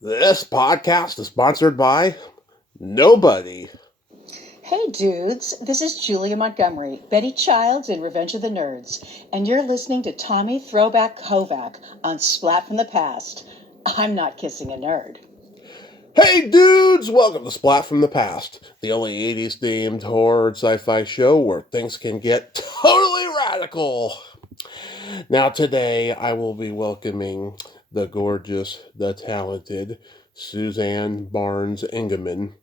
This podcast is sponsored by nobody. Hey dudes, this is Julia Montgomery, Betty Childs in Revenge of the Nerds, and you're listening to Tommy Throwback Kovac on Splat from the Past. I'm not kissing a nerd. Hey dudes, welcome to Splat from the Past, the only 80s themed horror and sci-fi show where things can get totally radical. Now today I will be welcoming the gorgeous, the talented Suzanne Barnes Engemann.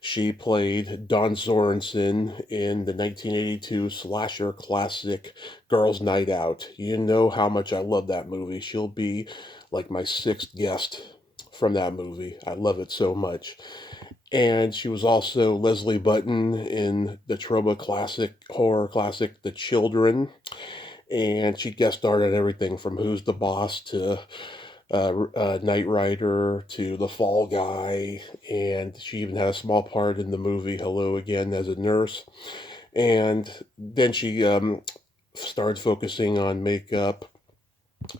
She played Dawn Sorensen in the 1982 slasher classic Girls' Night Out. You know how much I love that movie. She'll be like my sixth guest from that movie. I love it so much. And she was also Leslie Button in the Throwback horror classic The Children. And she guest starred on everything from Who's the Boss to Knight Rider to The Fall Guy, and she even had a small part in the movie Hello Again as a nurse. And then she started focusing on makeup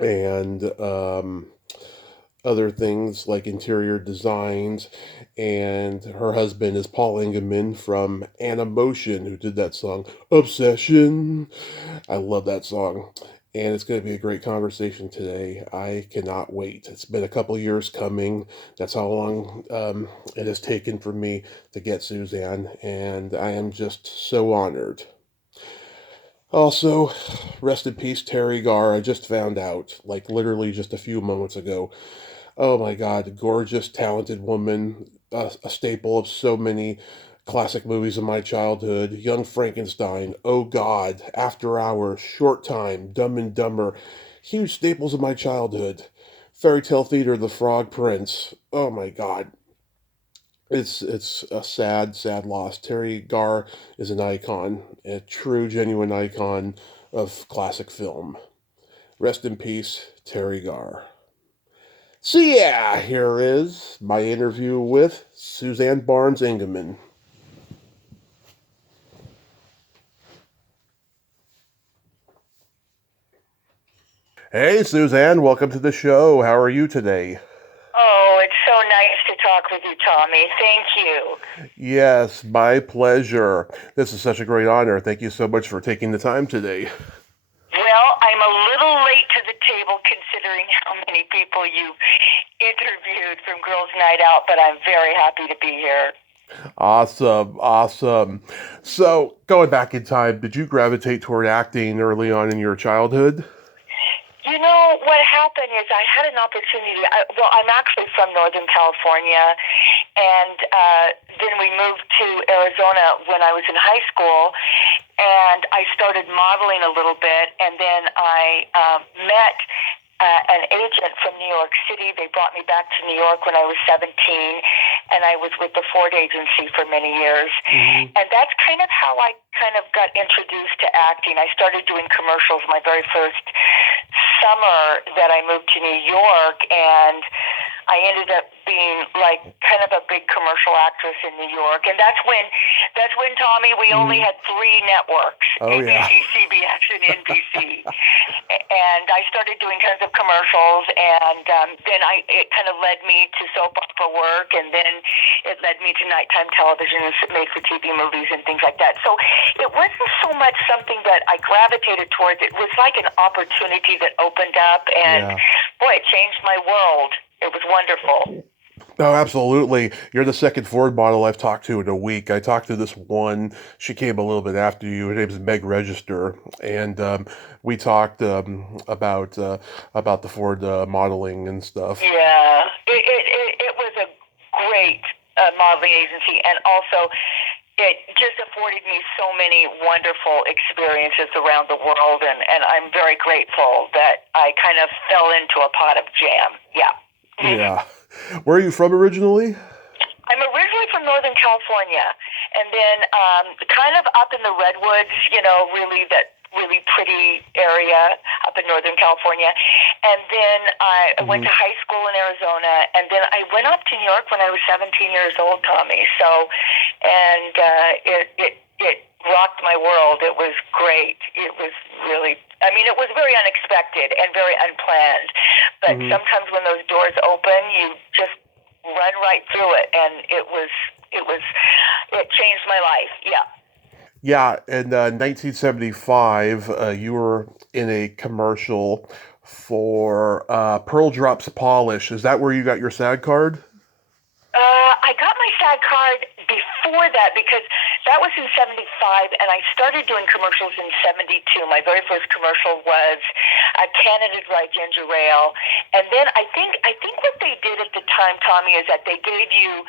and other things like interior designs. And her husband is Paul Engemann from Animotion, who did that song Obsession. I love that song. And it's going to be a great conversation today. I cannot wait. It's been a couple years coming. That's how long it has taken for me to get Suzanne, and I am just so honored. Also, rest in peace, Terry Garr. I just found out, like literally just a few moments ago. Oh my God, gorgeous, talented woman, a staple of so many classic movies of my childhood. Young Frankenstein, Oh God, After Hours, Short Time, Dumb and Dumber, huge staples of my childhood. Fairy Tale Theater, The Frog Prince. Oh my God, it's a sad, sad loss. Terry Garr is an icon, a true, genuine icon of classic film. Rest in peace, Terry Garr. So yeah, here is my interview with Suzanne Barnes Engemann. Hey Suzanne, welcome to the show. How are you today? Oh, it's so nice to talk with you, Tommy. Thank you. Yes, my pleasure. This is such a great honor. Thank you so much for taking the time today. Well, I'm a little late to the table considering how many people you interviewed from Girls' Night Out, but I'm very happy to be here. Awesome, awesome. So, going back in time, did you gravitate toward acting early on in your childhood? You know, what happened is I had an opportunity. I'm actually from Northern California, and then we moved to Arizona when I was in high school, and I started modeling a little bit, and then I met an agent from New York City. They brought me back to New York when I was 17, and I was with the Ford agency for many years. Mm-hmm. And that's kind of how I kind of got introduced to acting. I started doing commercials my very first summer that I moved to New York, and I ended up being like kind of a big commercial actress in New York. And that's when Tommy, we only had three networks, Oh, ABC, yeah. CBS, and NBC. And I started doing tons of commercials, and then it kind of led me to soap opera work, and then it led me to nighttime television and made-for-TV movies and things like that. So it wasn't so much something that I gravitated towards. It was like an opportunity that opened up, and boy, it changed my world. It was wonderful. Oh, absolutely. You're the second Ford model I've talked to in a week. I talked to this one. She came a little bit after you. Her name's Meg Register, and we talked about the Ford modeling and stuff. Yeah, it was a great modeling agency, and also it just afforded me so many wonderful experiences around the world, and I'm very grateful that I kind of fell into a pot of jam. Yeah. Yeah. Where are you from originally? I'm originally from Northern California, and then kind of up in the Redwoods, really pretty area up in Northern California. And then I went to high school in Arizona, and then I went up to New York when I was 17 years old, Tommy. So, and it rocked my world. It was great. It was really, it was very unexpected and very unplanned. But sometimes when those doors open, you just right through it, and it changed my life. Yeah. Yeah, in 1975, you were in a commercial for Pearl Drops Polish. Is that where you got your SAG card? I got my SAG card before that because that was in '75, and I started doing commercials in '72. My very first commercial was Canada Dry Ginger Ale, and then I think what they did at the time, Tommy, is that they gave you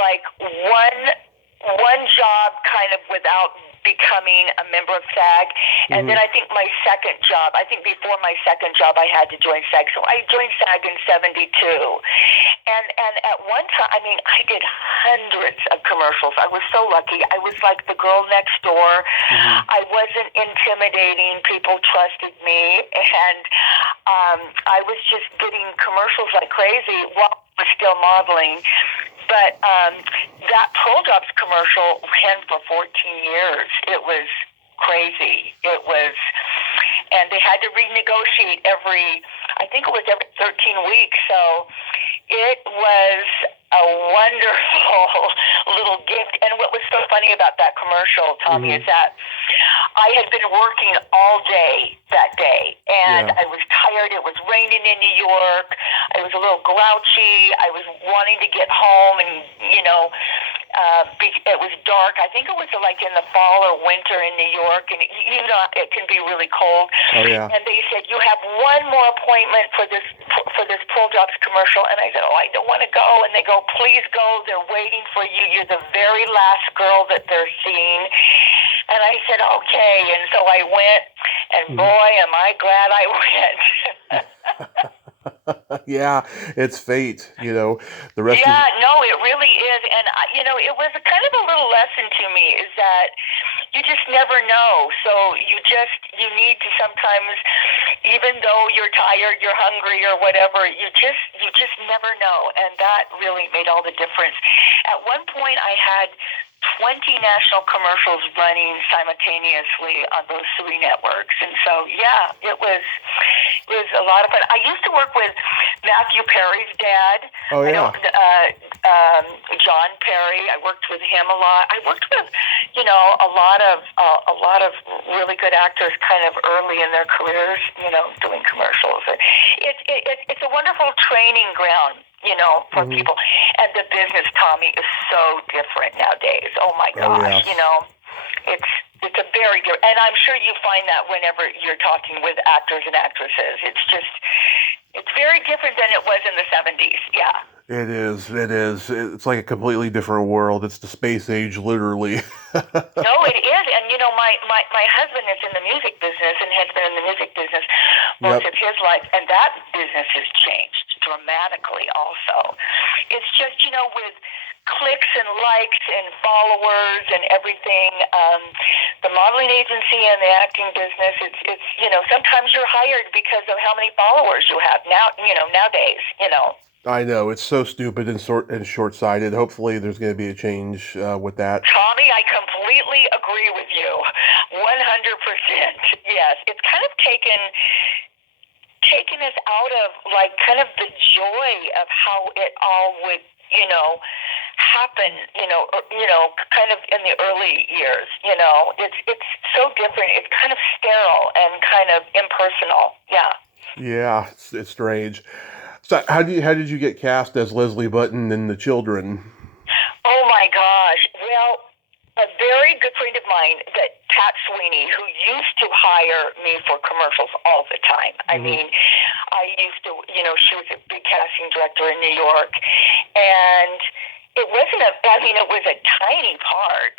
like one job kind of without becoming a member of SAG. And then I think before my second job, I had to join SAG. So I joined SAG in '72. And at one time, I mean, I did hundreds of commercials. I was so lucky. I was like the girl next door. I wasn't intimidating. People trusted me. And I was just getting commercials like crazy while I was still modeling. But that Pearl Drops commercial ran for 14 years. It was crazy. And they had to renegotiate I think it was every 13 weeks. So it was a wonderful little gift. And what was so funny about that commercial, Tommy, is that I had been working all day that day, and I was tired. It was raining in New York. I was a little grouchy. I was wanting to get home, and it was dark. I think it was like in the fall or winter in New York, and it can be really cold. Oh yeah. And they said, you have one more appointment for this Pearl Drops commercial, and I said, oh, I don't want to go. And they go, please go. They're waiting for you. You're the very last girl that they're seeing. And I said, okay. And so I went, and boy, am I glad I went. Yeah, it's fate, the rest Yeah, no, it really is. And, it was a kind of a little lesson to me is that you just never know. So you need to sometimes, even though you're tired, you're hungry or whatever, you just never know. And that really made all the difference. At one point I had 20 national commercials running simultaneously on those three networks. And so, yeah, it was a lot of fun. I used to work with Matthew Perry's dad. Oh, yeah. John Perry. I worked with him a lot. I worked with, a lot of really good actors kind of early in their careers, doing commercials. It's a wonderful training ground, for people. And the business, Tommy, is so different nowadays. Oh my gosh, it's a very different, and I'm sure you find that whenever you're talking with actors and actresses, it's very different than it was in the '70s. Yeah. It is. It's like a completely different world. It's the space age, literally. No, it is. And, my husband is in the music business and has been in the music business most of his life. And that business has changed dramatically also. It's just, with clicks and likes and followers and everything, the modeling agency and the acting business, it's sometimes you're hired because of how many followers you have now, nowadays. I know, it's so stupid and short-sighted. Hopefully there's going to be a change with that. Tommy, I completely agree with you. 100%. Yes. It's kind of taken us out of like kind of the joy of how it all would, happen, kind of in the early years, it's so different. It's kind of sterile and kind of impersonal. Yeah. Yeah, it's strange. So how did you get cast as Leslie Button in The Children? Oh my gosh. Well, a very good friend of mine, that Pat Sweeney, who used to hire me for commercials all the time. I mean, I used to, she was a big casting director in New York, and it wasn't it was a tiny part,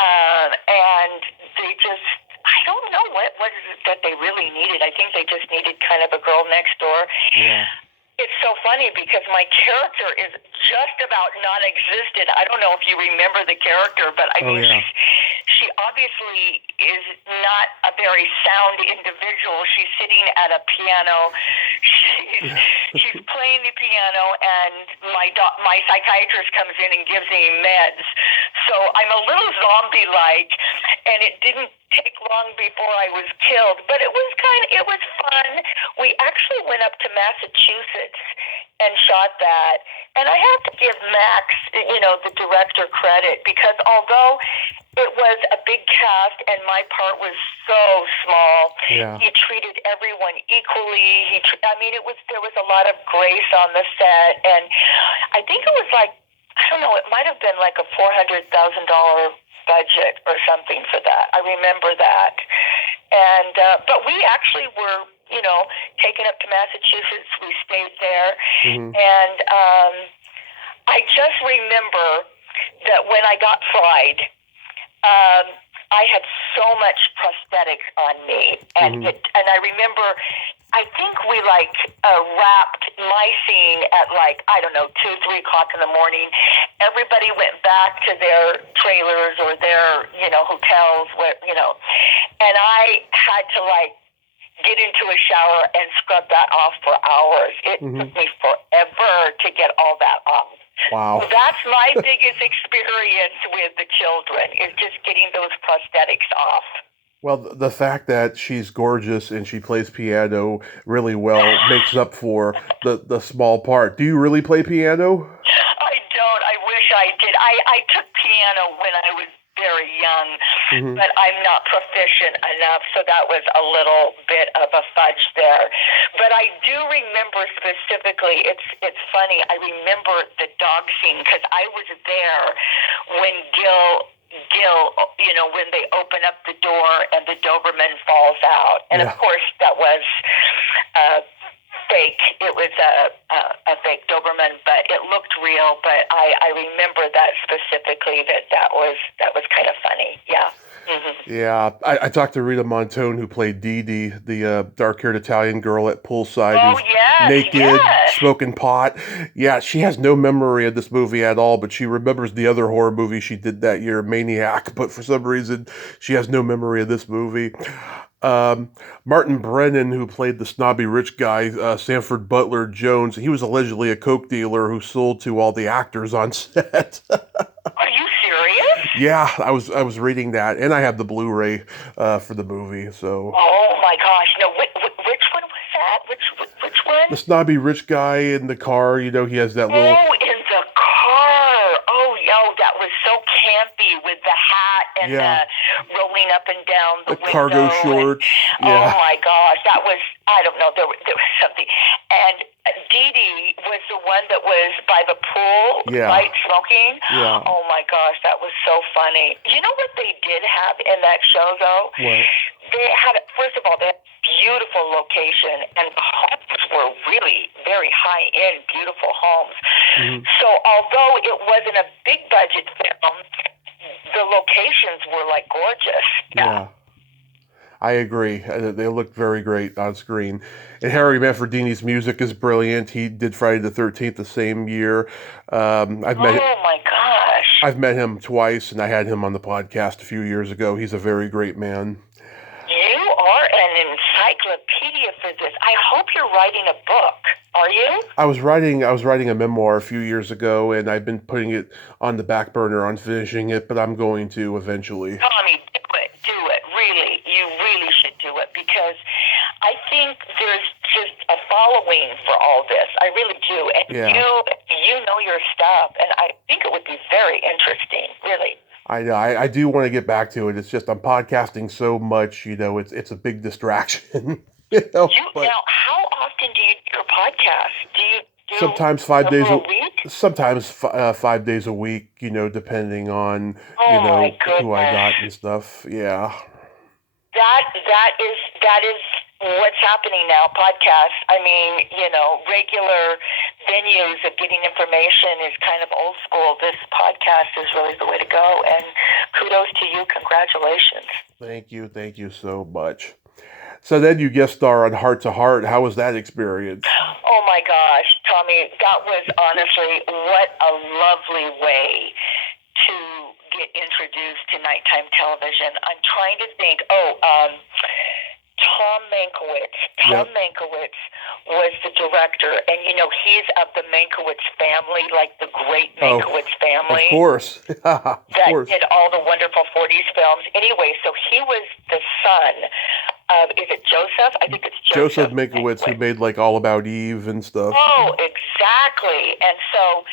and they just, I don't know what was it that they really needed. I think they just needed kind of a girl next door. Yeah. It's so funny because my character is just about non-existent. I don't know if you remember the character, but she obviously is not a very sound individual. She's sitting at a piano. She's playing the piano, and my psychiatrist comes in and gives me meds. So I'm a little zombie-like, and it didn't take long before I was killed, but it was fun. We actually went up to Massachusetts and shot that. And I have to give Max, the director, credit, because although it was a big cast and my part was so small, Yeah. he treated everyone equally. There was a lot of grace on the set, and I think it was like, I don't know, it might have been like a $400,000 budget or something for that. I remember that. And but we actually were, taken up to Massachusetts. We stayed there. Mm-hmm. And I just remember that when I got fried, I had so much prosthetics on me. And and I remember, I think we wrapped my scene at 2-3 o'clock in the morning. Everybody went back to their trailers or their hotels and I had to get into a shower and scrub that off for hours. It took me forever to get all that off. Wow. So that's my biggest experience with the children, is just getting those prosthetics off. Well, the fact that she's gorgeous and she plays piano really well makes up for the small part. Do you really play piano? I don't. I wish I did. I took piano when I was very young, but I'm not proficient enough, so that was a little bit of a fudge there. But I do remember specifically, it's funny, I remember the dog scene, because I was there when Gil, when they open up the door and the Doberman falls out. And of course, that was fake. It was a fake Doberman, but it looked real. But I remember that specifically. That was kind of funny. Yeah. Mm-hmm. Yeah, I talked to Rita Montone, who played Dee Dee, the dark-haired Italian girl at poolside, who's naked, smoking pot. Yeah, she has no memory of this movie at all, but she remembers the other horror movie she did that year, Maniac, but for some reason, she has no memory of this movie. Martin Brennan, who played the snobby rich guy, Sanford Butler Jones, he was allegedly a coke dealer who sold to all the actors on set. Are you serious? Yeah, I was reading that, and I have the Blu-ray for the movie. So. Oh my gosh! No, which one was that? Which one? The snobby rich guy in the car. He has that little. Oh, in the car. Oh, that was so campy with the hat and the rolling up and down the window. Cargo shorts. Oh my gosh, that was, I don't know, there was something. And Dee Dee was the one that was by the pool, right, smoking. Yeah. Oh my gosh, that was so funny. You know what they did have in that show, though? What? They had, first of all, they had beautiful location, and the homes were really very high-end, beautiful homes. So although it wasn't a big budget film, the locations were gorgeous. Yeah. I agree. They look very great on screen. And Harry Manfredini's music is brilliant. He did Friday the 13th the same year. Oh my gosh. I've met him twice, and I had him on the podcast a few years ago. He's a very great man. You are an encyclopedia for this. I hope you're writing a book. Are you? I was writing a memoir a few years ago, and I've been putting it on the back burner on finishing it, but I'm going to eventually. Tommy, do it. Really, you really should do it, because I think there's just a following for all this. I really do. And you know your stuff, and I think it would be very interesting, really. I do want to get back to it. It's just I'm podcasting so much, it's a big distraction. Now, how often do you do your podcast? Do you do sometimes 5 days a week? Sometimes 5 days a week, depending on who I got and stuff. Yeah. That is what's happening now, podcasts. I mean, regular venues of getting information is kind of old school. This podcast is really the way to go, and kudos to you. Congratulations. Thank you so much. So then you guest star on Heart to Heart. How was that experience? Oh my gosh, Tommy, that was honestly what a lovely way to get introduced to nighttime television. I'm trying to think. Tom Mankiewicz. Tom Mankiewicz was the director, and he's of the Mankiewicz family, like the great Mankiewicz family. Of course. That did all the wonderful 40s films. Anyway, so he was the son is it Joseph? I think it's Joseph Joseph. Mankiewicz, who made like All About Eve and stuff. Oh, exactly. And so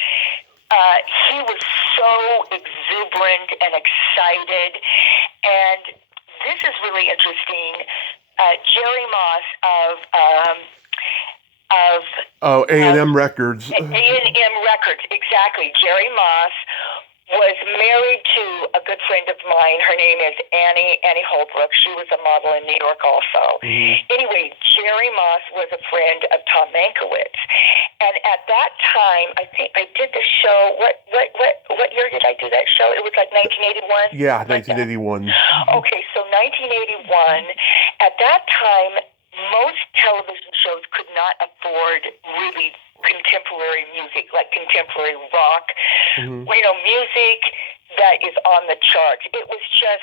he was so exuberant and excited. And this is really interesting. Jerry Moss of A&M Records. A&M Records, exactly. Jerry Moss was married to a good friend of mine. Her name is Annie Holbrook. She was a model in New York also. Mm-hmm. Anyway, Jerry Moss was a friend of Tom Mankiewicz. And at that time, I think I did the show. What year did I do that show? It was like 1981? Yeah, 1981. Okay, so 1981. At that time, most television shows could not afford really contemporary music, like contemporary rock, music that is on the charts. It was just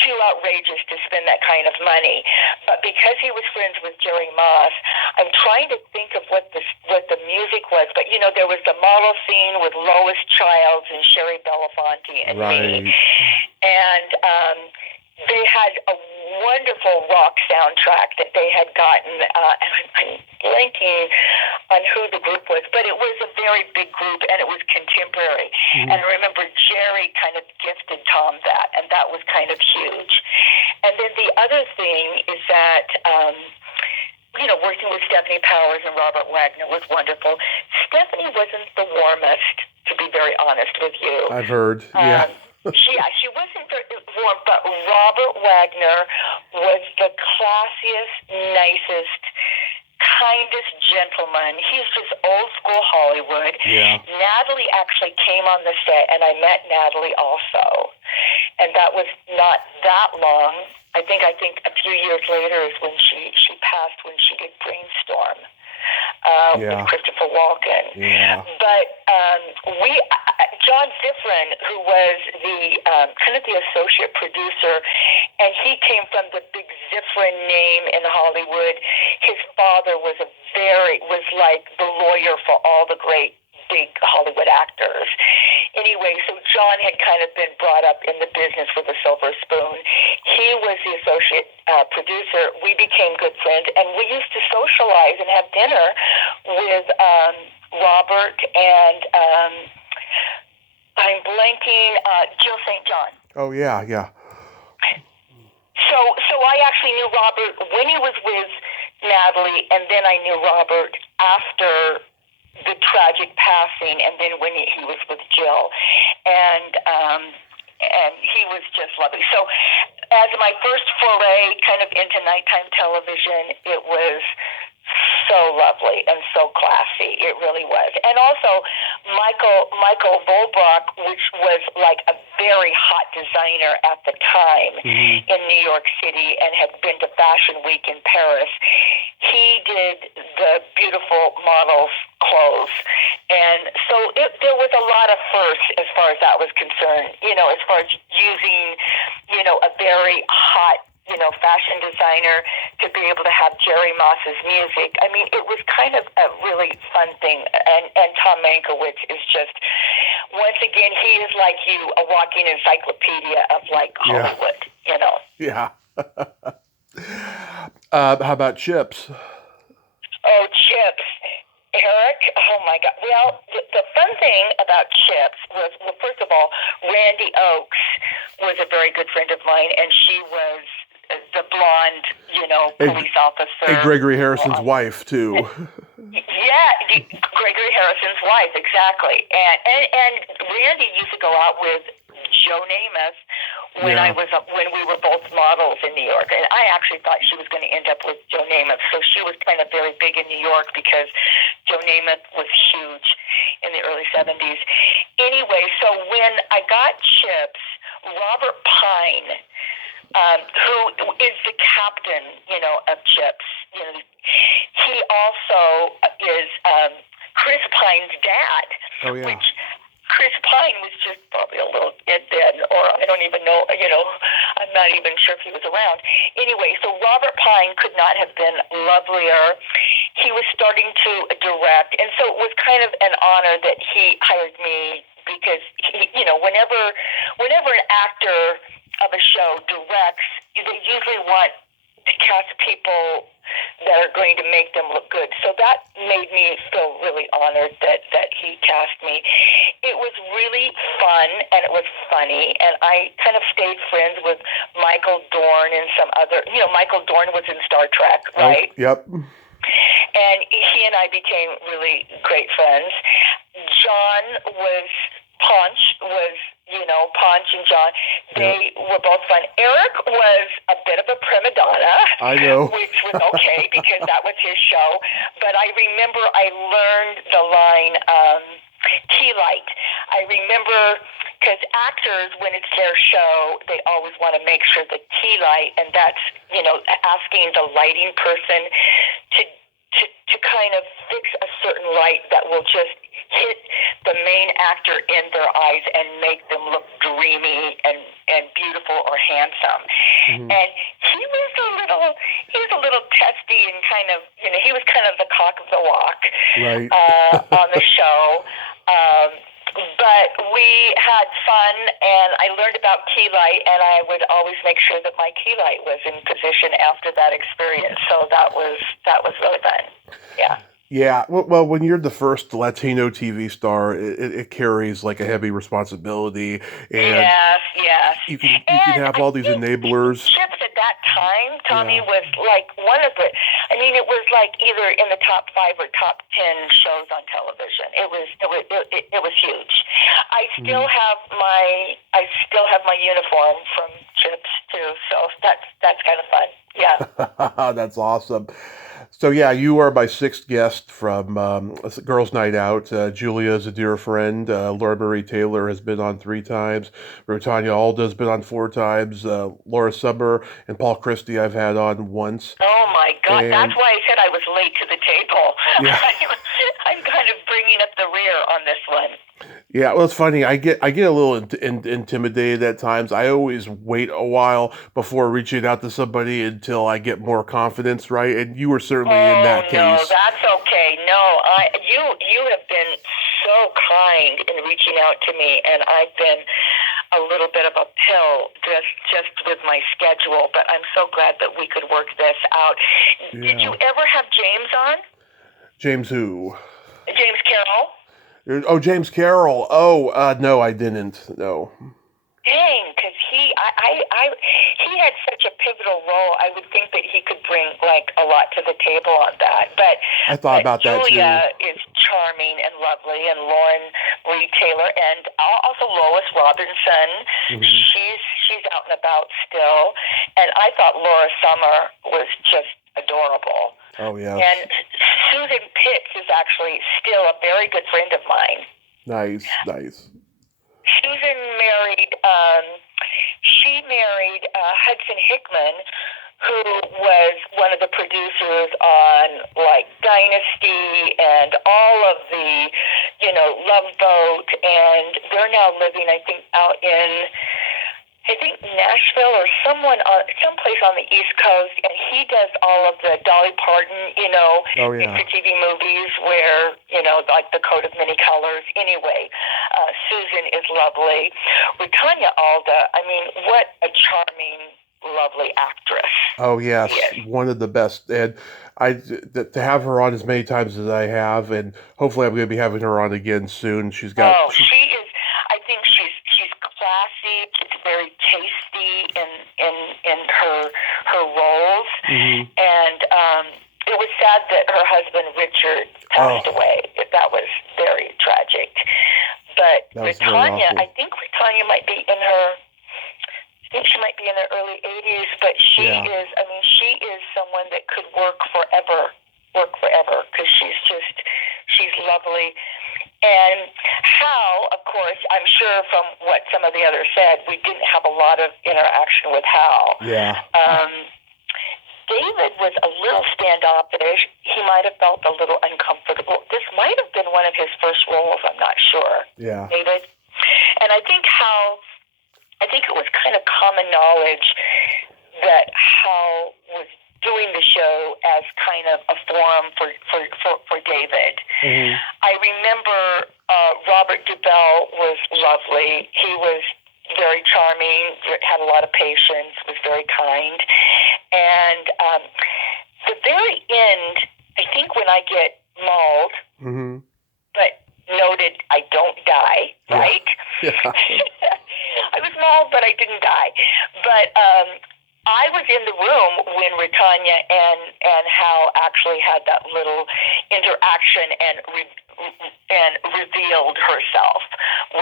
too outrageous to spend that kind of money. But because he was friends with Jerry Moss, I'm trying to think of what the music was. But there was the model scene with Lois Childs and Sherry Belafonte and me, and they had a wonderful rock soundtrack that they had gotten, and I'm blanking on who the group was, but it was a very big group, and it was contemporary. And I remember Jerry kind of gifted Tom that, and that was kind of huge. And then the other thing is that, working with Stephanie Powers and Robert Wagner was wonderful. Stephanie wasn't the warmest, to be very honest with you. I've heard, yeah. She wasn't very warm, but Robert Wagner was the classiest, nicest, kindest gentleman. He's just old school Hollywood. Yeah. Natalie actually came on the set, and I met Natalie also. And that was not that long. I think a few years later is when she passed, when she did Brainstorm with Christopher Walken. Yeah. But John Zifrin, who was the kind of the associate producer, and he came from the big Zifrin name in Hollywood. His father was like the lawyer for all the great big Hollywood actors. Anyway, so John had kind of been brought up in the business with a silver spoon. He was the associate producer. We became good friends, and we used to socialize and have dinner with Robert and I'm blanking, Jill St. John. Oh, yeah. So I actually knew Robert when he was with Natalie, and then I knew Robert after the tragic passing, and then when he was with Jill, and he was just lovely. So as my first foray kind of into nighttime television, it was so lovely and so classy. It really was. And also Michael Volbrock, which was like a very hot designer at the time in New York City and had been to Fashion Week in Paris. He did the beautiful models' clothes. And so there was a lot of firsts as far as that was concerned, as far as using, a very hot fashion designer to be able to have Jerry Moss's music. I mean, it was kind of a really fun thing. And Tom Mankiewicz is just, once again, he is like you, a walking encyclopedia of like Hollywood, Yeah. How about Chips? Oh, Chips. Eric, oh my God. Well, the fun thing about Chips was, well, first of all, Randy Oakes was a very good friend of mine, and she was the blonde, police officer. And Gregory Harrison's wife, too. Yeah, Gregory Harrison's wife, exactly. And Randy used to go out with Joe Namath when we were both models in New York. And I actually thought she was going to end up with Joe Namath. So she was kind of very big in New York because Joe Namath was huge in the early 70s. Anyway, so when I got Chips, Robert Pine, who is the captain, of Chips. He also is Chris Pine's dad. Oh, yeah. Which Chris Pine was just probably a little dead, or I don't even know, I'm not even sure if he was around. Anyway, so Robert Pine could not have been lovelier. He was starting to direct, and so it was kind of an honor that he hired me because, whenever an actor of a show show directs, they usually want to cast people that are going to make them look good. So that made me feel really honored that he cast me. It was really fun, and it was funny, and I kind of stayed friends with Michael Dorn and some other, Michael Dorn was in Star Trek, right? Oh, yep. And he and I became really great friends. John was Ponch and John, they were both fun. Eric was a bit of a prima donna. I know. Which was okay because that was his show. But I remember I learned the line, tea light. I remember, because actors, when it's their show, they always want to make sure the tea light, and that's, asking the lighting person to kind of fix a certain light that will just hit the main actor in their eyes and make them look dreamy and beautiful or handsome. Mm-hmm. And he was a little testy and kind of, he was kind of the cock of the walk, right. On the show. But we had fun, and I learned about key light, and I would always make sure that my key light was in position after that experience. So that was really fun. Yeah. Yeah, well, when you're the first Latino TV star, it carries like a heavy responsibility, and yes. You can have all these enablers. Chips at that time, Tommy, was like one of the. I mean, it was like either in the top 5 or top 10 shows on television. It was huge. I still have my uniform from Chips too, so that's kind of fun. Yeah. That's awesome. So yeah, you are my 6th guest from Girls' Night Out. Julia is a dear friend. Laura Marie Taylor has been on 3 times. Rotanya Alda has been on 4 times. Laura Summer and Paul Christie I've had on once. Oh my God, that's why I said I was late to the table. Yeah. I'm kind of bringing up the rear on this one. Yeah, well, it's funny. I get a little intimidated at times. I always wait a while before reaching out to somebody until I get more confidence, right? And you were certainly in that case. No, that's okay. No, you have been so kind in reaching out to me, and I've been a little bit of a pill just with my schedule. But I'm so glad that we could work this out. Yeah. Did you ever have James on? James who? James Carroll. Oh, James Carroll. Oh, no, I didn't. No. Dang, because he had such a pivotal role. I would think that he could bring like a lot to the table on that. But I thought about that too. Julia is charming and lovely, and Lauren Lee Taylor, and also Lois Robinson. Mm-hmm. She's out and about still, and I thought Laura Summer was just adorable. Oh yeah. And Susan Pitts is actually still a very good friend of mine. Nice. Susan married Hudson Hickman, who was one of the producers on like Dynasty and all of the, Love Boat, and they're now living, I think, out in Nashville or someplace on the East Coast, and he does all of the Dolly Parton, into TV movies where, like The Coat of Many Colors. Anyway, Susan is lovely. Rotanya Alda, I mean, what a charming, lovely actress. Oh, yes, one of the best. And to have her on as many times as I have, and hopefully I'm going to be having her on again soon. She is. I think she's classy. She's very tasty in her roles, mm-hmm. And it was sad that her husband Richard passed away. That was very tragic. But Rotanya, I think Rotanya might be in her. I think she might be in her early 80s, but she is. I mean, she is someone that could work forever, because she's lovely. And Hal, of course, I'm sure from what some of the others said, we didn't have a lot of interaction with Hal. Yeah. David was a little standoffish. He might have felt a little uncomfortable. This might have been one of his first roles. I'm not sure. Yeah. David. And I think it was kind of common knowledge that Hal was doing the show as kind of a forum for David. Mm-hmm. I remember Robert Duvall was lovely. He was very charming, had a lot of patience, was very kind. And the very end, I think when I get mauled, but noted I don't die, right? Yeah. I was mauled, but I didn't die. But I was in the room when Britannia and Hal actually had that little interaction and revealed herself,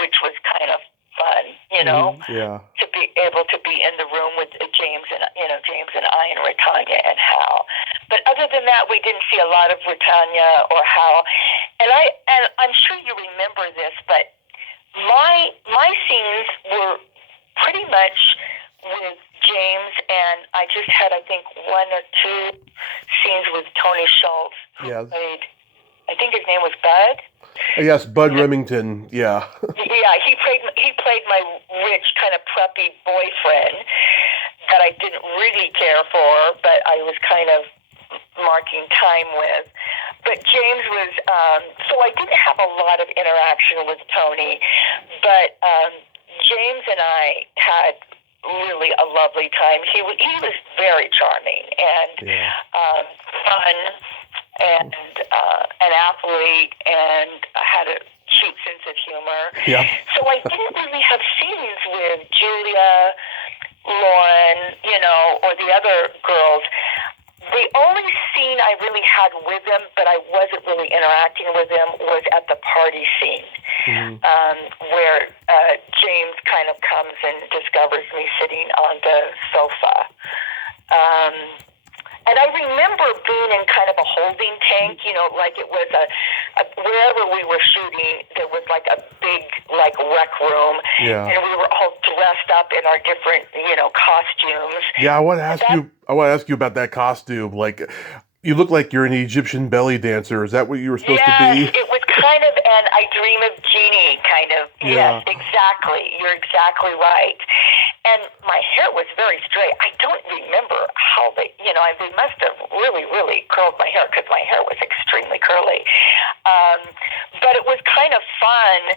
which was kind of fun, you know, to be able to be in the room with James and I and Britannia and Hal. But other than that, we didn't see a lot of Britannia or Hal. And I'm sure you remember this, but my scenes were pretty much with James, and I just had, I think, one or two scenes with Tony Schultz, who played, I think his name was Bud. Yes, Bud Remington. Yeah. Yeah, he played my rich, kind of preppy boyfriend that I didn't really care for, but I was kind of marking time with. But James was, so I didn't have a lot of interaction with Tony, but James and I had really a lovely time. He was very charming and fun and an athlete and had a cute sense of humor. Yeah. So I didn't really have scenes with Julia, Lauren, or the other girls. The only scene I really had with them, but I wasn't really interacting with them, was at the party scene, where James kind of comes and discovers me sitting on the sofa. And I remember being in kind of a holding tank, like it was wherever we were shooting, there was like a big, like, rec room. Yeah. And we were all dressed up in our different, costumes. Yeah, I want to ask you about that costume. Like, you look like you're an Egyptian belly dancer. Is that what you were supposed to be? Yes, it was kind of an I Dream of Jeannie kind of. Yeah. Yes, exactly. You're exactly right. And my hair was very straight. I don't remember how they must have really, really curled my hair because my hair was extremely curly. But it was kind of fun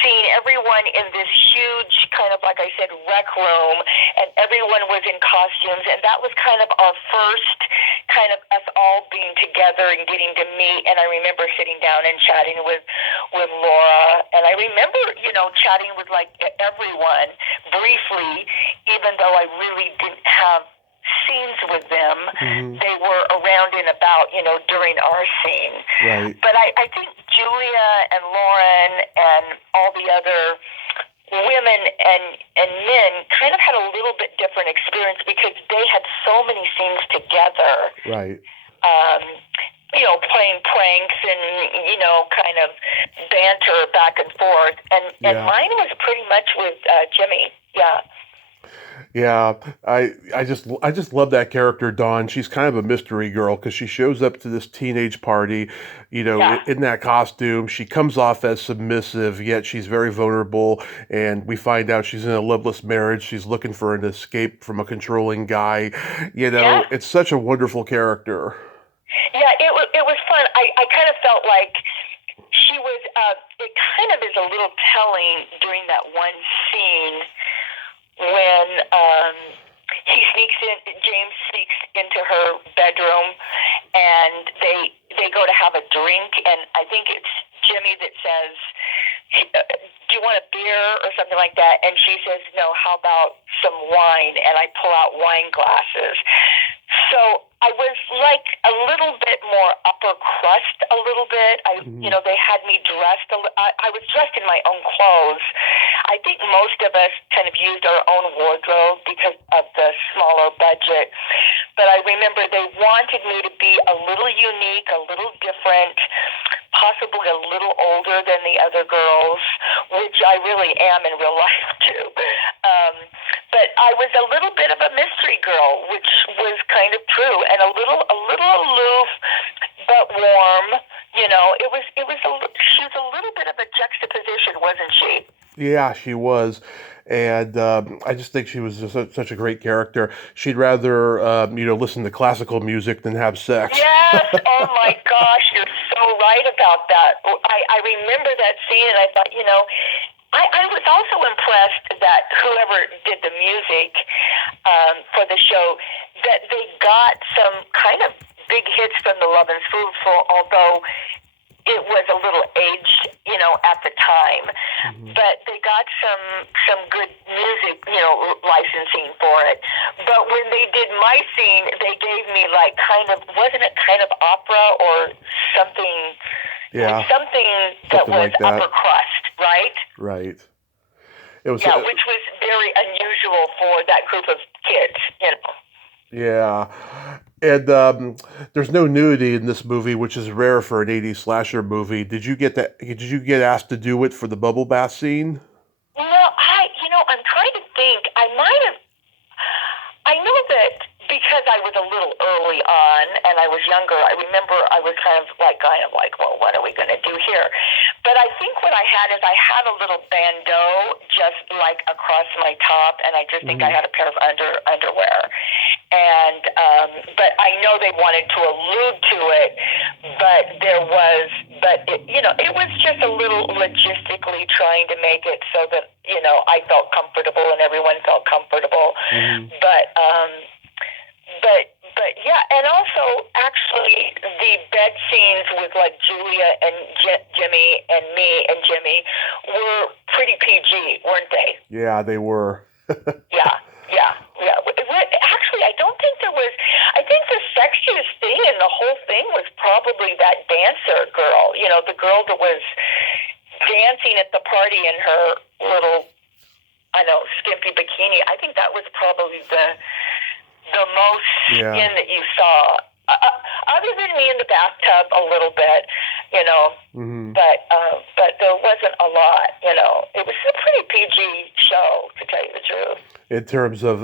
seeing everyone in this huge kind of, like I said, rec room, and everyone was in costumes, and that was kind of our first kind of us all being together and getting to meet. And I remember sitting down and chatting with Laura, and I remember, chatting with like everyone briefly, even though I really didn't have scenes with them. They were around and about, during our scene. Right. But I think Julia and Lauren and all the other women and men kind of had a little bit different experience because they had so many scenes together. Right. Playing pranks and, kind of banter back and forth. And mine was pretty much with Jimmy. Yeah. Yeah, I just love that character, Dawn. She's kind of a mystery girl because she shows up to this teenage party, in that costume. She comes off as submissive, yet she's very vulnerable, and we find out she's in a loveless marriage. She's looking for an escape from a controlling guy. It's such a wonderful character. Yeah, it was fun. I kind of felt like she was, it kind of is a little telling during that one scene when James sneaks into her bedroom, and they go to have a drink, and I think it's Jimmy that says, do you want a beer or something like that? And she says, no, how about some wine? And I pull out wine glasses. So I was like a little bit more upper crust a little bit. They had me dressed. I was dressed in my own clothes. I think most of us kind of used our own wardrobe because of the smaller budget. But I remember they wanted me to be a little unique, a little different, possibly a little older than the other girls, which I really am in real life too. But I was a little bit of a mystery girl, which was kind of true, and a little aloof, but warm. She was a little bit of a juxtaposition, wasn't she? Yeah, she was. And I just think she was just such a great character. She'd rather, listen to classical music than have sex. Yes! Oh my gosh, you're so right about that. I remember that scene, and I thought, I was also impressed that whoever did the music for the show, that they got some kind of big hits from the Love and Spoonful, although it was a little aged, at the time. Mm-hmm. But they got some good music, licensing for it. But when they did my scene, they gave me wasn't it kind of opera or something? Yeah. Something that was like that. upper crust, right? Right. It was. Yeah, which was very unusual for that group of kids, Yeah. And there's no nudity in this movie, which is rare for an 80s slasher movie. Did you get that? Did you get asked to do it for the bubble bath scene? I'm trying to think. I know that because I was a little early on and I was younger, I remember I was kind of like, well, what are we going to do here? But I think what I had is I had a little bandeau just like across my top, and I just think I had a pair of underwear. And but I know they wanted to allude to it, but it was just a little logistically trying to make it so that I felt comfortable and everyone felt comfortable. But yeah, and also actually the bed scenes with like Julia and Jimmy and me and Jimmy were pretty PG, weren't they? Yeah, they were. Yeah. Actually, I don't think there was. I think the sexiest thing in the whole thing was probably that dancer girl. The girl that was dancing at the party in her little, skimpy bikini. I think that was probably the most skin that you saw. Other than me in the bathtub a little bit, but there wasn't a lot, It was a pretty PG show, to tell you the truth. In terms of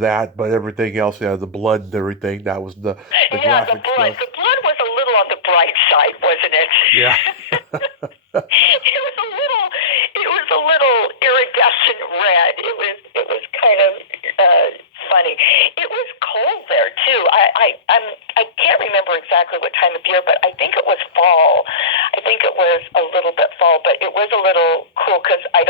that, but everything else, the blood and everything, that was the graphic the blood. stuff. The blood was a little on the bright side, wasn't it? Yeah. It was a little iridescent red. It was kind of funny. It was cold there too. I can't remember exactly what time of year, but I think it was fall. I think it was a little bit fall, but it was a little cool because I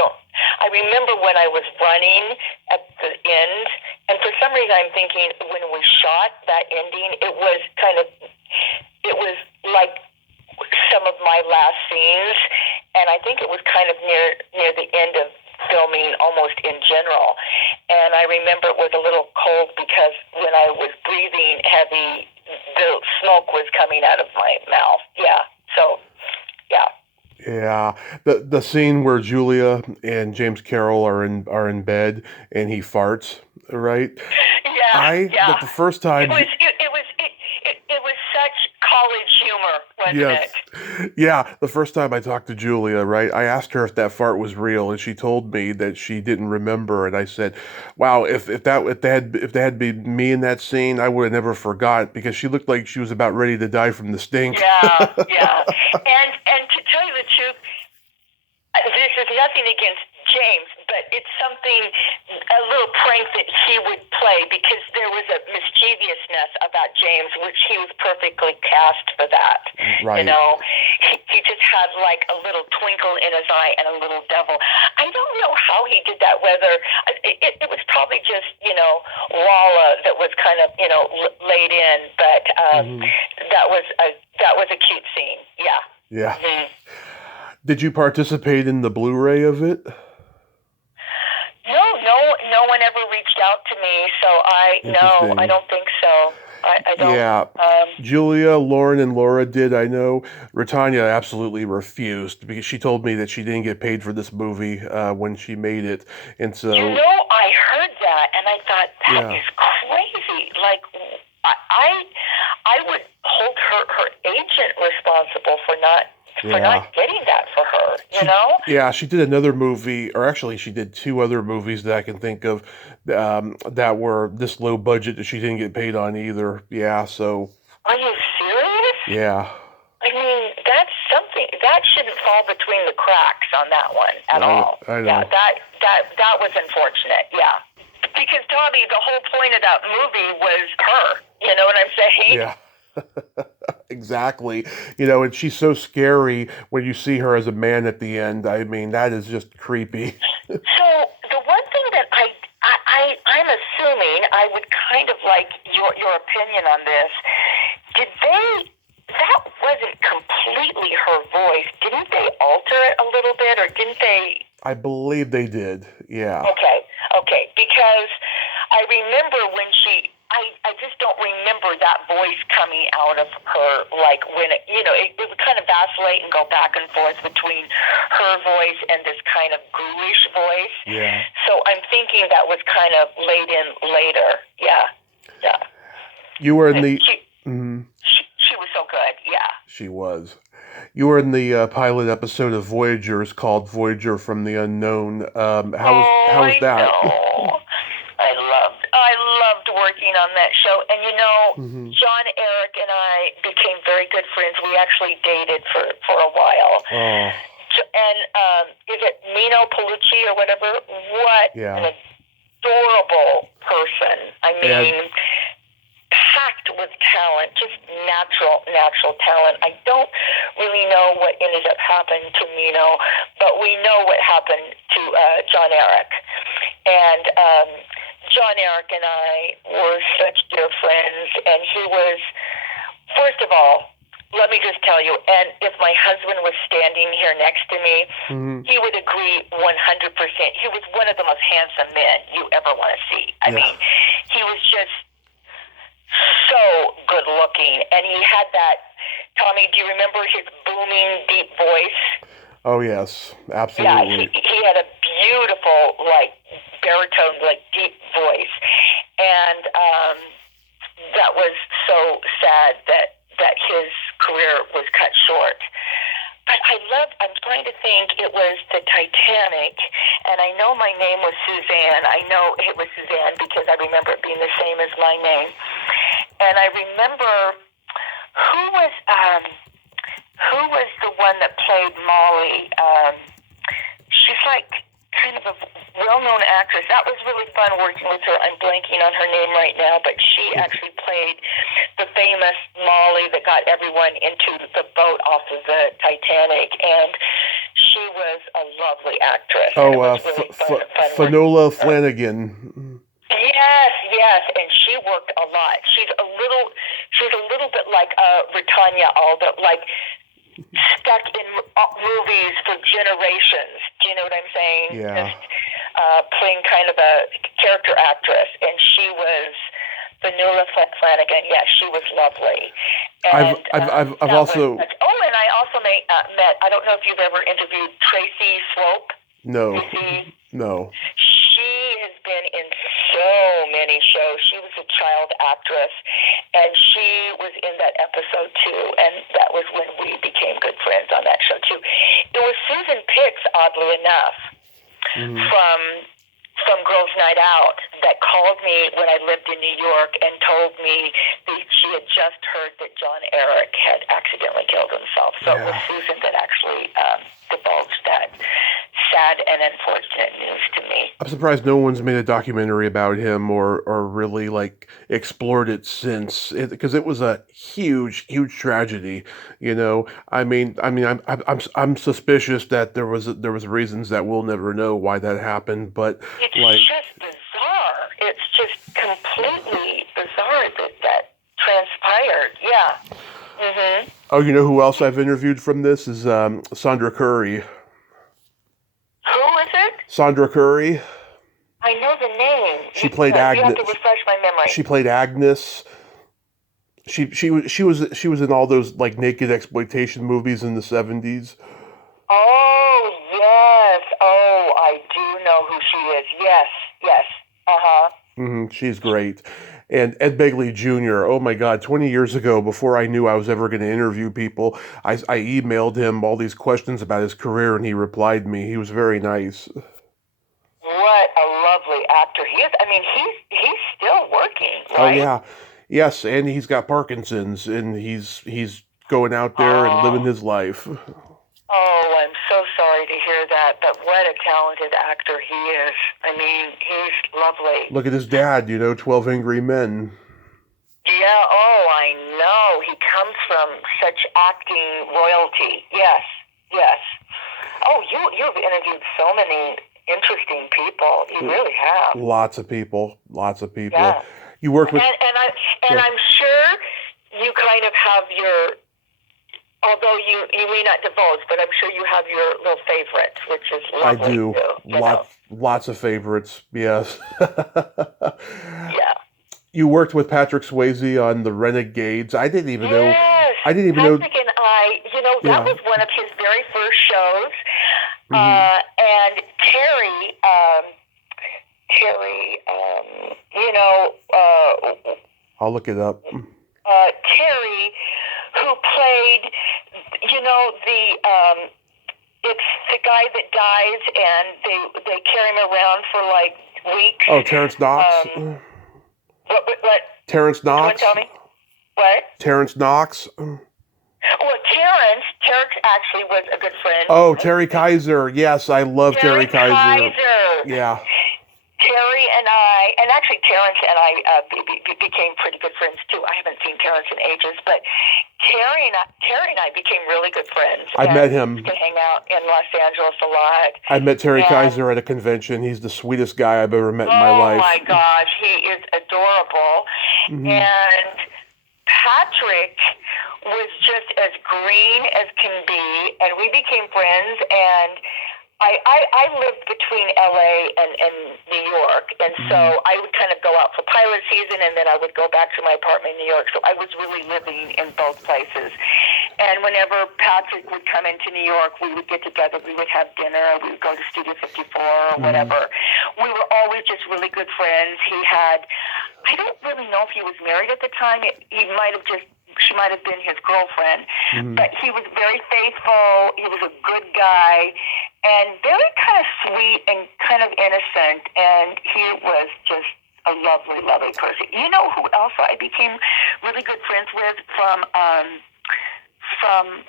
remember when I was running at the end, and for some reason I'm thinking when we shot that ending, it was like some of my last scenes, and I think it was kind of near the end of filming almost in general. And I remember it was a little cold because when I was breathing heavy, the smoke was coming out of my mouth. Yeah. So, yeah. Yeah, the scene where Julia and James Carroll are in bed and he farts, right? Yeah. The first time it was such college humor, wasn't it? Yeah, the first time I talked to Julia, right, I asked her if that fart was real, and she told me that she didn't remember, and I said, "Wow, if they had been me in that scene, I would have never forgot because she looked like she was about ready to die from the stink." Yeah. And to tell you the truth, this is nothing against James, but it's a little prank that he would play because there was a mischievousness about James, which he was perfectly cast for that. Right. He just had like a little twinkle in his eye and a little devil. I don't know how he did that, whether it was probably just, Walla that was kind of, laid in, but that was a cute scene. Yeah. Yeah. Mm-hmm. Did you participate in the Blu-ray of it? No one ever reached out to me, so I don't think so. I don't. Yeah, Julia, Lauren, and Laura did, I know. Retanya absolutely refused because she told me that she didn't get paid for this movie when she made it, and so... I heard that, and I thought, that is crazy. Like, I would hold her agent responsible for not getting that for her, Yeah, she did another movie, or actually she did two other movies that I can think of that were this low budget that she didn't get paid on either. Yeah, so... Are you serious? Yeah. I mean, that's something, that shouldn't fall between the cracks on that one at all. I know. Yeah, that was unfortunate, yeah. Because, Tommy, the whole point of that movie was her, you know what I'm saying? Yeah. Exactly. And she's so scary when you see her as a man at the end. I mean, that is just creepy. So the one thing that I'm assuming, I would kind of like your opinion on this. Did they? That wasn't completely her voice. Didn't they alter it a little bit, or didn't they? I believe they did. Yeah. Okay, because I remember when I just don't remember that voice coming out of her, like when it would kind of vacillate and go back and forth between her voice and this kind of ghoulish voice. Yeah. So I'm thinking that was kind of laid in later. Yeah. You were in the... She was so good, yeah. She was. You were in the pilot episode of Voyagers called Voyager from the Unknown. How was that? Know. I loved working on that show. And John, Eric, and I became very good friends. We actually dated for a while. Oh. And is it Mino Palucci or whatever? What an adorable person. I mean, packed with talent, just natural talent. I don't really know what ended up happening to Mino, but we know what happened to John Eric. And John Eric and I were such dear friends, and he was, first of all, let me just tell you, and if my husband was standing here next to me, he would agree 100%. He was one of the most handsome men you ever want to see. I mean, he was just so good looking, and he had that, Tommy, do you remember his booming, deep voice? Oh, yes, absolutely. Yeah, he had a beautiful, baritone, deep voice, and that was so sad that his career was cut short. But I'm trying to think, it was the Titanic, and I know my name was Suzanne. I know it was Suzanne because I remember it being the same as my name. And I remember who was the one that played Molly? She's kind of a well-known actress. That was really fun working with her. I'm blanking on her name right now, but she actually played the famous Molly that got everyone into the boat off of the Titanic, and she was a lovely actress. Oh, really fun Finola Flanagan. Yes, and she worked a lot. She's a little bit like Britannia Alda, stuck in movies for generations. Do you know what I'm saying? Yeah. Just playing kind of a character actress, and she was Finola Flanagan. Yeah, she was lovely. And I've also. And I also met. I don't know if you've ever interviewed Tracy Swope. No. Tracy. No. She has been in so many shows. She was a child actress, and she was in that episode too, and that was when we became good friends on that show too. It was Susan Pix, oddly enough, from Girls' Night Out, that called me when I lived in New York and told me that she had just heard that John Eric had accidentally killed himself. So it was Susan that actually divulged that sad and unfortunate news to me. I'm surprised no one's made a documentary about him or really explored it since, because it was a huge tragedy. I mean, I'm suspicious that there was reasons that we'll never know why that happened, but it's just bizarre. It's just completely bizarre that transpired. Yeah. Oh, you know who else I've interviewed from this is Sandra Curry. Who is it? Sandra Curry. I know the name. She played Agnes. You have to refresh my memory. She played Agnes. She was in all those naked exploitation movies in the 70s. Oh yes. Oh, I do know who she is. Yes. She's great. And Ed Begley Jr., oh my God, 20 years ago, before I knew I was ever going to interview people, I emailed him all these questions about his career, and he replied me. He was very nice. What a lovely actor he is. I mean, he's still working, right? Oh, yeah. Yes, and he's got Parkinson's, and he's going out there and living his life. Oh, I'm so sorry to hear that, but what a talented actor he is. I mean, he's lovely. Look at his dad, 12 Angry Men. Yeah, oh, I know. He comes from such acting royalty. Yes, yes. Oh, you've interviewed so many interesting people. You really have. Lots of people. Yeah. You worked with... And I'm sure you kind of have your, although you may not divulge, but I'm sure you have your little favorites, which is lovely. I do. Too, lots of favorites, yes. Yeah. You worked with Patrick Swayze on The Renegades. I didn't even know. Patrick and I, that was one of his very first shows. And Terry, I'll look it up. Terry, who played, it's the guy that dies and they carry him around for like weeks. Oh, Terrence Knox? What? Terrence Knox? You want to tell me? What? Terrence Knox? Well, Terrence actually was a good friend. Oh, Terry Kaiser. Yes, I love Terry Kaiser. Yeah. Terry and I, and actually Terrence and I became pretty good friends too. I haven't seen Terrence in ages, but Terry and I became really good friends. I met him. We used to hang out in Los Angeles a lot. I met Terry Kaiser at a convention. He's the sweetest guy I've ever met in my life. Oh my gosh, he is adorable. And Patrick was just as green as can be, and we became friends. And I lived between LA and New York, and so I would kind of go out for pilot season, and then I would go back to my apartment in New York. So I was really living in both places. And whenever Patrick would come into New York, we would get together. We would have dinner. We would go to Studio 54 or whatever. We were always just really good friends. He had, I don't really know if he was married at the time. She might have been his girlfriend. But he was very faithful. He was a good guy and very kind of sweet and kind of innocent. And he was just a lovely, lovely person. You know who else I became really good friends with from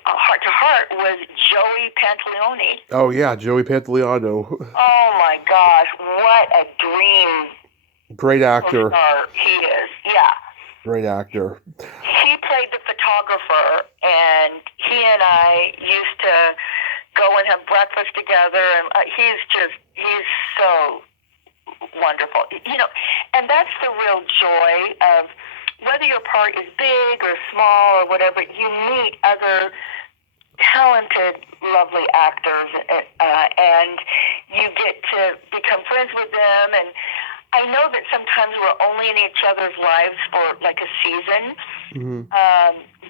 Heart to Heart was Joey Pantaleone. Oh, yeah, Joey Pantaleone. Oh, my gosh. What a dream. Great actor. He is, yeah. Great actor. He played the photographer, and he and I used to go and have breakfast together, and he's so wonderful. And that's the real joy of whether your part is big or small or whatever, you meet other talented, lovely actors, and you get to become friends with them. And I know that sometimes we're only in each other's lives for like a season,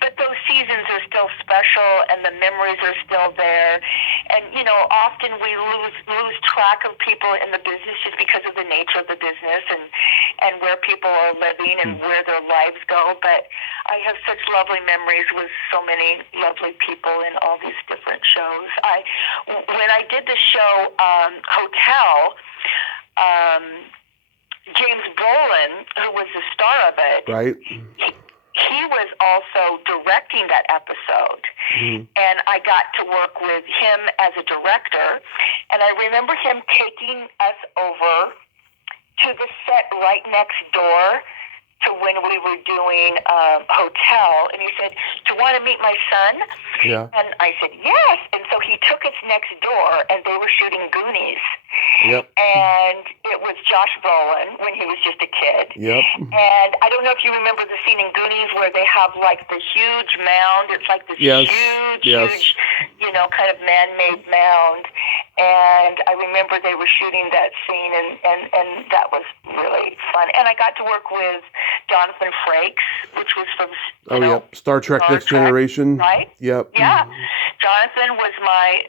but those seasons are still special, and the memories are still there. And often we lose track of people in the business just because of the nature of the business and where people are living and where their lives go. But I have such lovely memories with so many lovely people in all these different shows. When I did the show Hotel, James Brolin, who was the star of it, right? He was also directing that episode, and I got to work with him as a director. And I remember him taking us over to the set right next door to when we were doing Hotel, and he said, "Do you want to meet my son?" Yeah. And I said, "Yes." And so he took us next door, and they were shooting Goonies. Yep. And it was Josh Brolin when he was just a kid. Yep. And I don't know if you remember the scene in Goonies where they have like the huge mound. It's like this huge, kind of man-made mound. And I remember they were shooting that scene, and that was really fun. And I got to work with Jonathan Frakes, which was from Star Trek Next Generation. Right? Yep. Yeah. Jonathan was my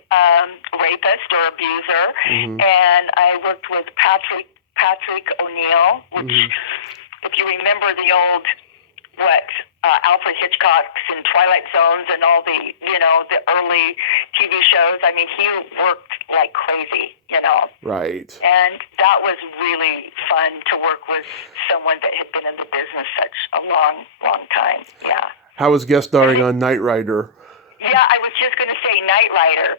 rapist or abuser, and I worked with Patrick O'Neill, which, if you remember the old Alfred Hitchcock's and Twilight Zones and all the the early TV shows. I mean, he worked like crazy, Right. And that was really fun to work with someone that had been in the business such a long, long time. Yeah. How was guest starring on Knight Rider? Yeah, I was just going to say Knight Rider.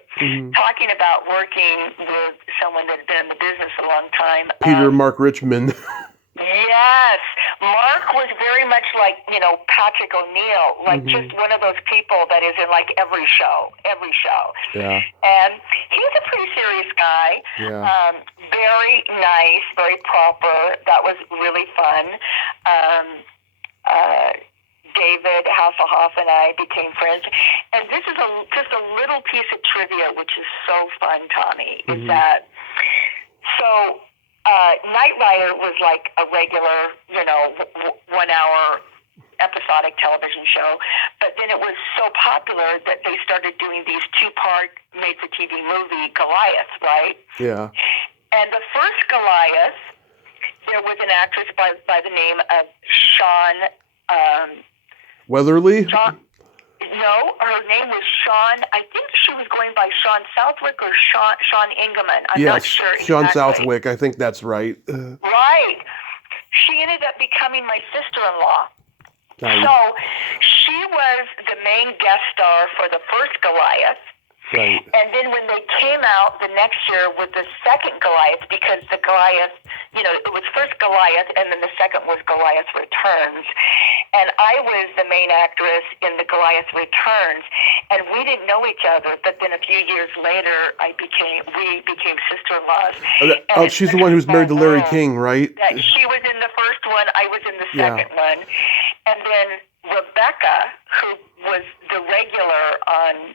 Talking about working with someone that had been in the business a long time. Peter Mark Richmond. Yes, Mark was very much like, Patrick O'Neill, like just one of those people that is in like every show. Yeah. And he's a pretty serious guy. Yeah. Very nice, very proper. That was really fun. David Hasselhoff and I became friends. And this is just a little piece of trivia, which is so fun, Tommy, is that, so Knight Rider was like a regular, 1 hour episodic television show, but then it was so popular that they started doing these 2-part made-for-TV movie, Goliath, right? Yeah. And the first Goliath, there was an actress by the name of Sean... Weatherly? No, her name was Sean. I think she was going by Sean Southwick or Sean Engemann. I'm not sure exactly. Sean Southwick. I think that's right. Right. She ended up becoming my sister-in-law. Nice. So she was the main guest star for the first Goliath. Right. And then when they came out the next year with the second Goliath, because the Goliath, it was first Goliath and then the second was Goliath Returns. And I was the main actress in the Goliath Returns. And we didn't know each other, but then a few years later, we became sister-in-laws. She's the one who's married to Larry King, right? That she was in the first one, I was in the second one. And then Rebecca, who was the regular on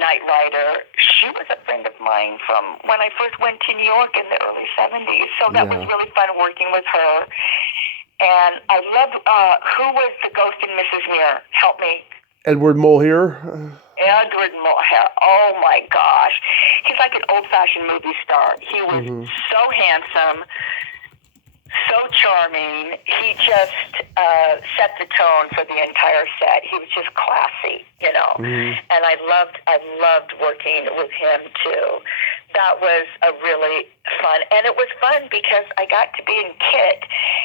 Knight Rider, she was a friend of mine from when I first went to New York in the early 70s. So that was really fun working with her. And I loved, who was the ghost in Mrs. Muir? Help me. Edward Mulhare. Edward Mulhare. Oh my gosh. He's like an old-fashioned movie star. He was so handsome, so charming. He just set the tone for the entire set. He was just classy, And I loved working with him too. That was a really fun, and it was fun because I got to be in KIT,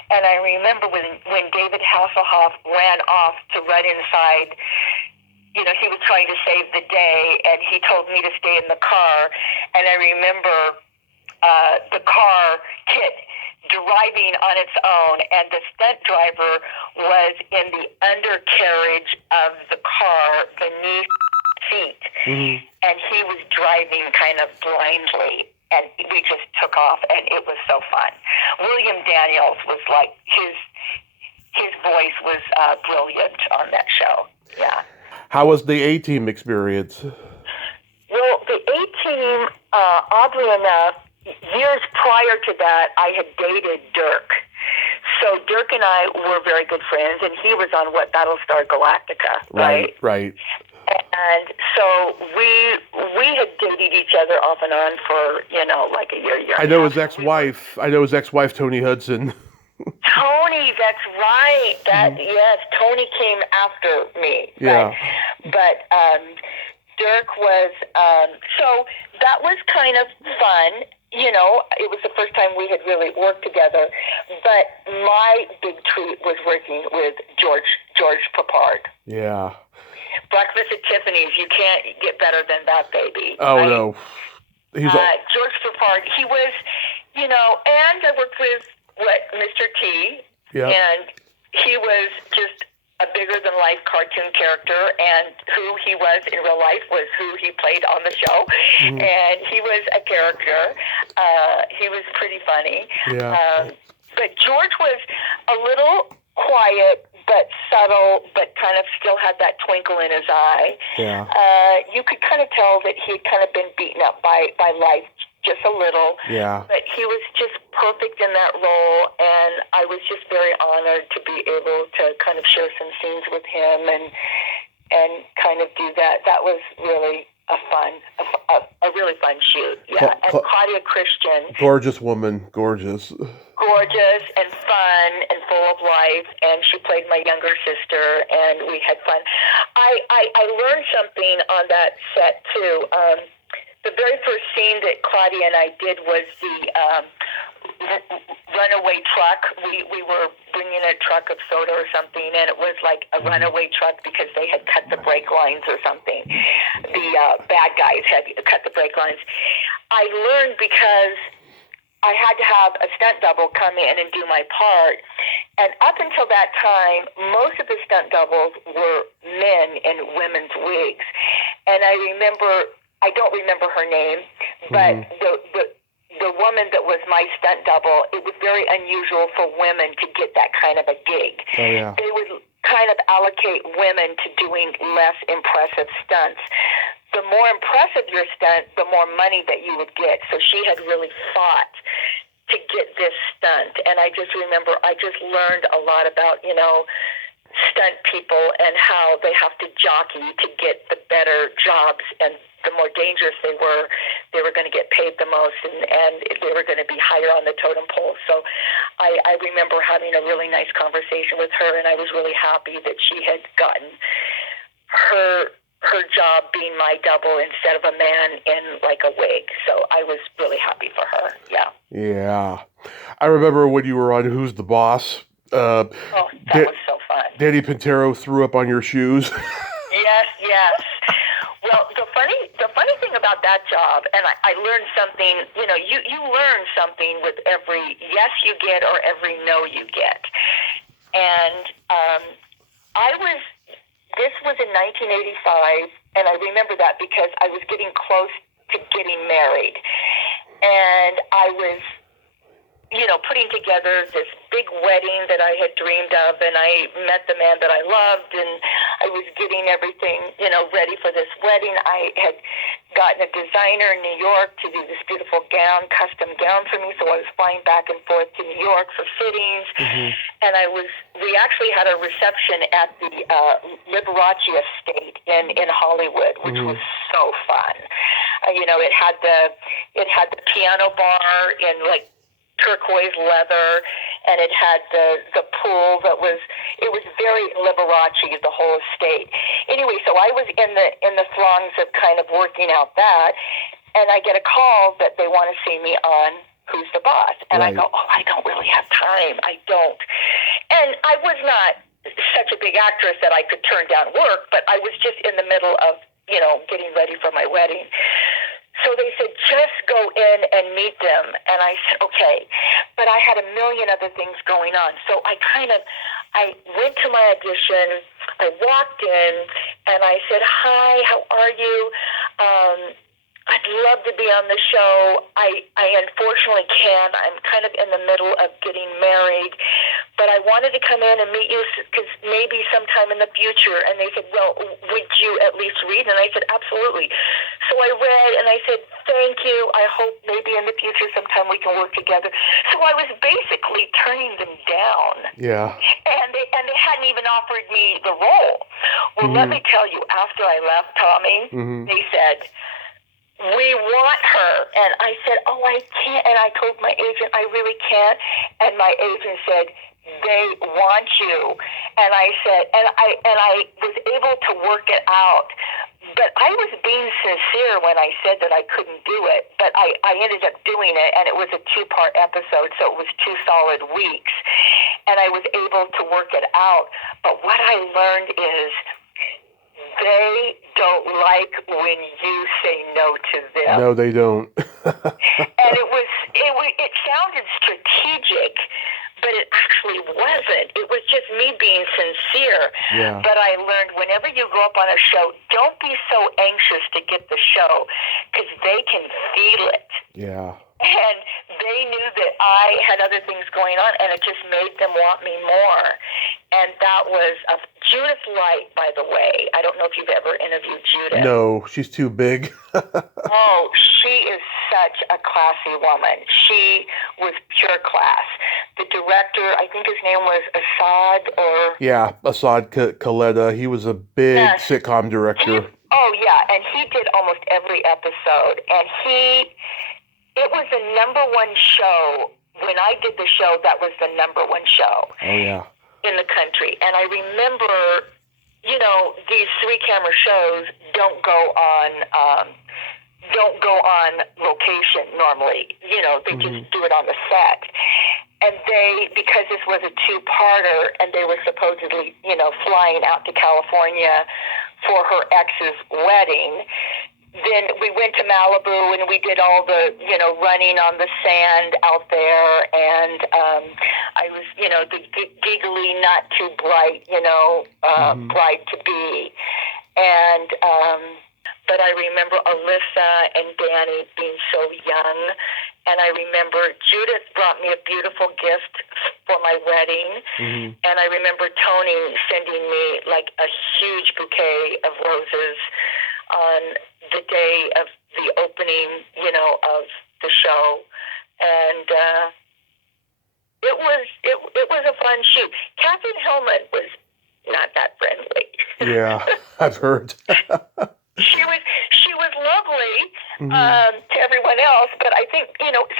and I remember when David Hasselhoff ran off to run inside. He was trying to save the day, and he told me to stay in the car. And I remember the car, KIT, driving on its own, and the stunt driver was in the undercarriage of the car beneath seat, and he was driving kind of blindly, and we just took off, and it was so fun. William Daniels was like, his voice was brilliant on that show. Yeah. How was the A-Team experience? Well, the A-Team, oddly enough, years prior to that, I had dated Dirk. So Dirk and I were very good friends, and he was on Battlestar Galactica, right? Right. And so we had dated each other off and on for, like a year. I know his ex-wife, Tony Hudson. Tony, that's right. Yes, Tony came after me. Yeah. But Dirk was, so that was kind of fun. It was the first time we had really worked together. But my big treat was working with George Papard. Yeah. Breakfast at Tiffany's. You can't get better than that, baby. Oh, right? no. George Papard. He was, and I worked with Mr. T. Yeah. And he was just a bigger-than-life cartoon character, and who he was in real life was who he played on the show. And he was a character. He was pretty funny. Yeah. But George was a little quiet, but subtle, but kind of still had that twinkle in his eye. Yeah. You could kind of tell that he had kind of been beaten up by life just a little. Yeah. But he was just perfect in that role, and I was just very honored to be able to kind of share some scenes with him and kind of do that. That was really a really fun shoot. Yeah. And Claudia Christian. Gorgeous woman. Gorgeous and fun and full of life, and she played my younger sister, and we had fun. I learned something on that set too. The very first scene that Claudia and I did was the runaway truck. We were bringing a truck of soda or something, and it was like a runaway truck because they had cut the brake lines or something. The bad guys had cut the brake lines. I learned because I had to have a stunt double come in and do my part. And up until that time, most of the stunt doubles were men in women's wigs. And I don't remember her name, but the woman that was my stunt double, it was very unusual for women to get that kind of a gig. Oh, yeah. They would kind of allocate women to doing less impressive stunts. The more impressive your stunt, the more money that you would get. So she had really fought to get this stunt. And I just remember I just learned a lot about, stunt people and how they have to jockey to get the better jobs. And the more dangerous they were going to get paid the most, and they were going to be higher on the totem pole. So I remember having a really nice conversation with her, and I was really happy that she had gotten her job being my double instead of a man in like a wig. So I was really happy for her. Yeah. Yeah. I remember when you were on Who's the Boss. That was so fun. Danny Pintero threw up on your shoes. Yes. Well, the funny thing about that job, and I learned something, you learn something with every yes you get or every no you get. And this was in 1985, and I remember that because I was getting close to getting married. And I was, putting together this big wedding that I had dreamed of, and I met the man that I loved, and I was getting everything, ready for this wedding. I had gotten a designer in New York to do this beautiful custom gown for me, so I was flying back and forth to New York for fittings, and we actually had a reception at the Liberace estate in Hollywood, which was so fun. It had the piano bar in like turquoise leather, and it had the pool it was very Liberace, the whole estate. Anyway, so I was in the throngs of kind of working out that, and I get a call that they want to see me on Who's the Boss, and right. I go, I don't really have time. I don't. And I was not such a big actress that I could turn down work, but I was just in the middle of, getting ready for my wedding. So they said, just go in and meet them. And I said, okay. But I had a million other things going on. So I went to my audition. I walked in and I said, hi, how are you? I'd love to be on the show. I unfortunately can't. I'm kind of in the middle of getting married. But I wanted to come in and meet you because maybe sometime in the future. And they said, well, would you at least read? And I said, absolutely. So I read and I said, thank you. I hope maybe in the future sometime we can work together. So I was basically turning them down. Yeah. And they hadn't even offered me the role. Well, let me tell you, after I left, Tommy, they said, we want her. And I said, oh, I can't. And I told my agent, I really can't. And my agent said, they want you. And I said, and I was able to work it out. But I was being sincere when I said that I couldn't do it. But I ended up doing it, and it was a 2-part episode, so it was 2 solid weeks. And I was able to work it out. But what I learned is they don't like when you say no to them. No, they don't. And it sounded strategic, but it actually wasn't. It was just me being sincere. Yeah. But I learned whenever you go up on a show, don't be so anxious to get the show because they can feel it. Yeah. And they knew that I had other things going on, and it just made them want me more. And that was Judith Light, by the way. I don't know if you've ever interviewed Judith. No, she's too big. Oh, she is such a classy woman. She was pure class. The director, I think his name was Assad or... Yeah, Assad Khaleda. He was a big sitcom director. And he did almost every episode. And it was the #1 show. When I did the show, that was the #1 show. Oh, yeah. In the country. And I remember, these 3-camera shows don't go on location normally. They just do it on the set. And because this was a 2-parter and they were supposedly, flying out to California for her ex's wedding, then we went to Malibu and we did all the, running on the sand out there. And I was, the giggly, not too bright, bride to be. And, but I remember Alyssa and Danny being so young. And I remember Judith brought me a beautiful gift for my wedding. Mm-hmm. And I remember Tony sending me like a huge bouquet of roses on the day of the opening, of the show. And it was a fun shoot. Catherine Hillman was not that friendly. Yeah, I've heard. She was lovely to everyone else, but I think,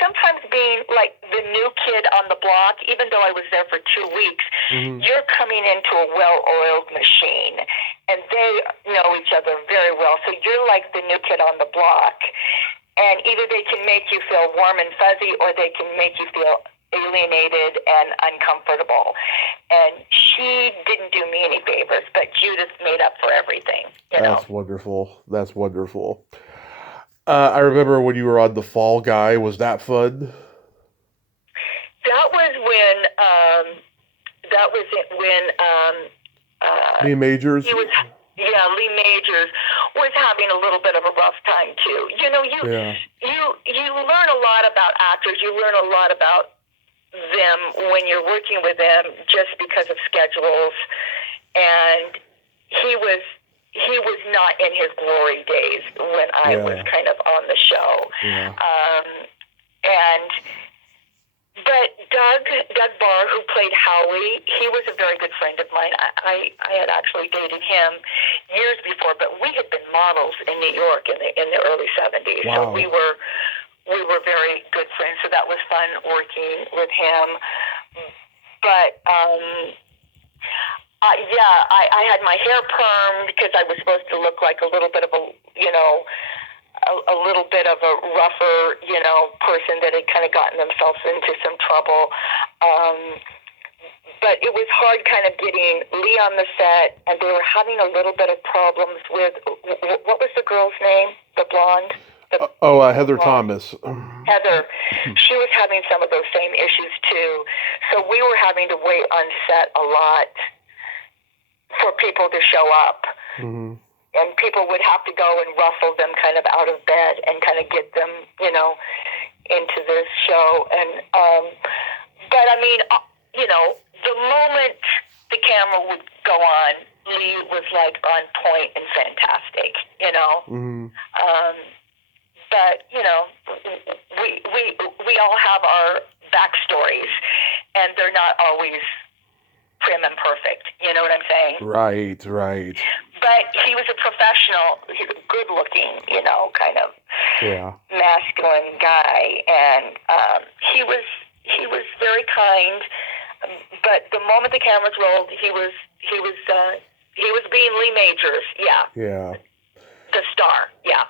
sometimes being like the new kid on the block, even though I was there for 2 weeks, you're coming into a well-oiled machine, and they know each other very well. So you're like the new kid on the block, and either they can make you feel warm and fuzzy, or they can make you feel alienated and uncomfortable. And she didn't do me any favors, but Judith made up for everything. That's wonderful. That's wonderful. I remember when you were on The Fall Guy. Was that fun? That was when. Lee Majors. Lee Majors was having a little bit of a rough time too. You learn a lot about actors. You learn a lot about them when you're working with them, just because of schedules. And he was not in his glory days when I was kind of on the show. Yeah. But Doug Barr, who played Howie, he was a very good friend of mine. I had actually dated him years before, but we had been models in New York in the early 70s. Wow. So we were very good friends. So that was fun working with him. But I had my hair permed because I was supposed to look like a little bit of a little bit of a rougher, person that had kind of gotten themselves into some trouble. But it was hard kind of getting Lee on the set, and they were having a little bit of problems with, what was the girl's name? The blonde? Heather Thomas. Heather. She was having some of those same issues too. So we were having to wait on set a lot for people to show up. Mm-hmm. And people would have to go and ruffle them kind of out of bed and kind of get them, into this show. And, but I mean, the moment the camera would go on, Lee was like on point and fantastic, Mm-hmm. But, we all have our backstories, and they're not always prim and perfect. You know what I'm saying? Right. But he was a professional. He's a good-looking, kind of masculine guy, and he was very kind. But the moment the cameras rolled, he was being Lee Majors. Yeah. The star. Yeah.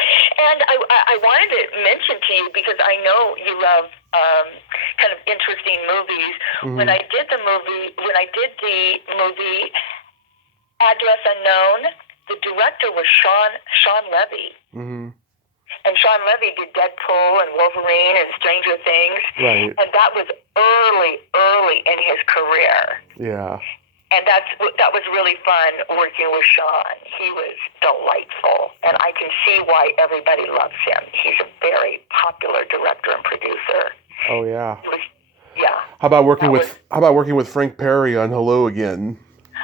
And I wanted to mention to you, because I know you love kind of interesting movies. Mm-hmm. When I did the movie Address Unknown, the director was Sean Levy. Mm-hmm. And Sean Levy did Deadpool and Wolverine and Stranger Things. Right. And that was early in his career. Yeah. And that was really fun working with Sean. He was delightful, and I can see why everybody loves him. He's a very popular director and producer. Oh yeah. How about working with Frank Perry on Hello Again?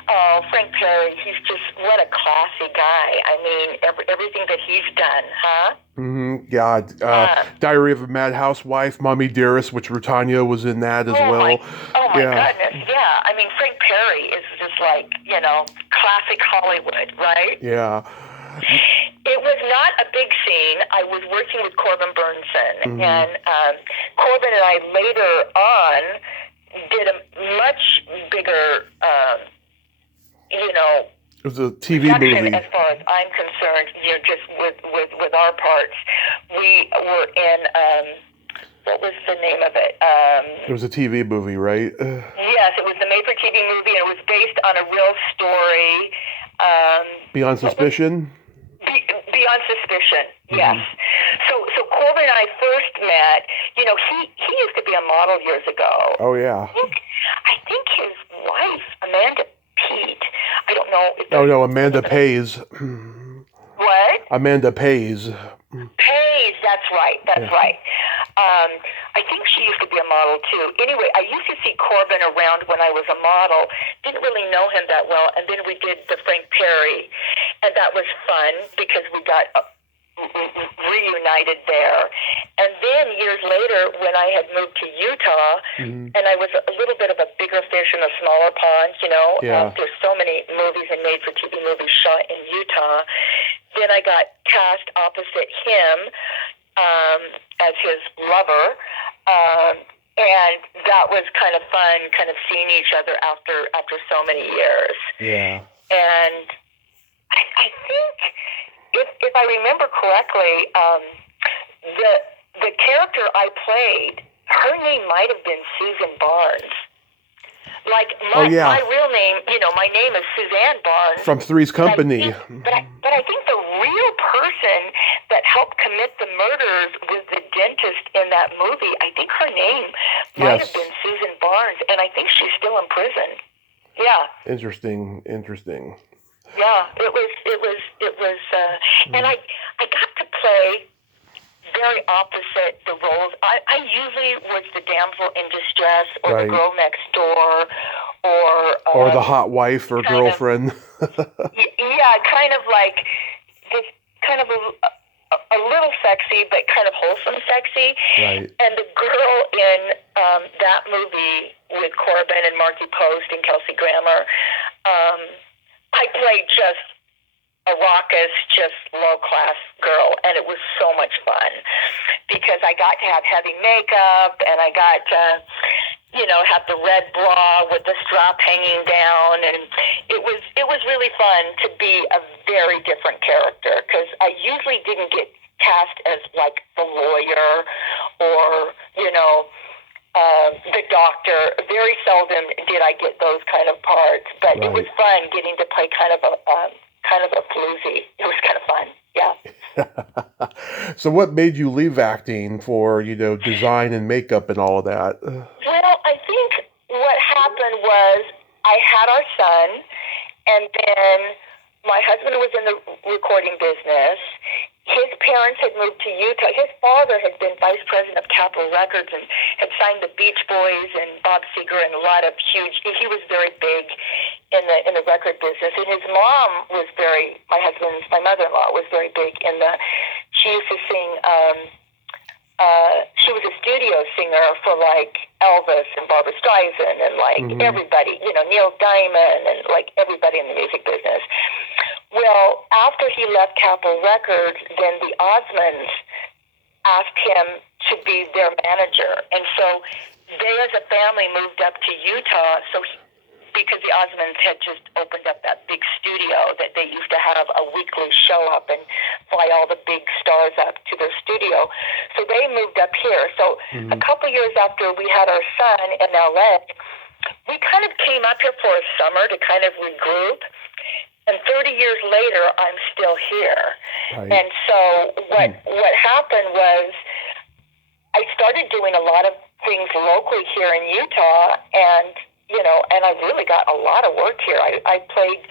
Oh, Frank Perry, he's just, what a classy guy. I mean, everything that he's done, huh? Mm-hmm. Yeah. Diary of a Mad Housewife, Mommy Dearest, which Rutanya was in that as well. My goodness, yeah. I mean, Frank Perry is just like, classic Hollywood, right? Yeah. It was not a big scene. I was working with Corbin Burnson, and Corbin and I later on did a much bigger, it was a TV movie. As far as I'm concerned, just with our parts, we were in, what was the name of it? It was a TV movie, right? Yes, it was the made-for-TV movie, and it was based on a real story. Beyond Suspicion? Beyond suspicion, yes. So Corbin and I first met. You know, he used to be a model years ago. Oh, yeah. I think his wife, Amanda Pete. I don't know. Oh, no, Amanda Pays. What? Amanda Pays. Pays, that's right. That's right. I think she used to be a model too. Anyway, I used to see Corbin around when I was a model. Didn't really know him that well, and then we did the Frank Perry, and that was fun because we got reunited there. And then years later, when I had moved to Utah, and I was a little bit of a bigger fish in a smaller pond, you know, there's so many movies and made-for-TV movies shot in Utah. Then I got cast opposite him as his lover, and that was kind of fun, kind of seeing each other after so many years. Yeah. And I think, if I remember correctly, the character I played, her name might have been Suzanne Barnes. Like my real name, you know, my name is Suzanne Barnes. From Three's Company. But I think the real person that helped commit the murders was the dentist in that movie. I think her name might have been Suzanne Barnes, and I think she's still in prison. Yeah. Interesting. Yeah, it was, and I got to play very opposite the roles. I usually was the damsel in distress, or the girl next door, or the hot wife or girlfriend. Yeah, kind of like this, kind of a little sexy, but kind of wholesome sexy. Right. And the girl in that movie with Corbin and Marky Post and Kelsey Grammer, I played just a raucous, just low-class girl, and it was so much fun because I got to have heavy makeup, and I got to, you know, have the red bra with the strap hanging down, and it was really fun to be a very different character because I usually didn't get cast as like the lawyer or, you know, the doctor. Very seldom did I get those kind of parts, but it was fun getting to play kind of a floozy. It was kind of fun. Yeah. So what made you leave acting for, you know, design and makeup and all of that? Well, I think what happened was I had our son, and then my husband was in the recording business. His parents had moved to Utah. His father had been vice president of Capitol Records and had signed the Beach Boys and Bob Seger and a lot of huge. He was very big in the record business. And his mom was my mother-in-law was very big in the. She used to sing. She was a studio singer for like Elvis and Barbra Streisand and like everybody, you know, Neil Diamond and like everybody in the music business. Well, after he left Capitol Records, then the Osmonds asked him to be their manager. And so they as a family moved up to Utah because the Osmonds had just opened up that big studio that they used to have a weekly show up and fly all the big stars up to their studio. So they moved up here. So a couple years after we had our son in LA, we kind of came up here for a summer to kind of regroup. And 30 years later, I'm still here. Right. And so what happened was I started doing a lot of things locally here in Utah, and you know, and I really got a lot of work here. I played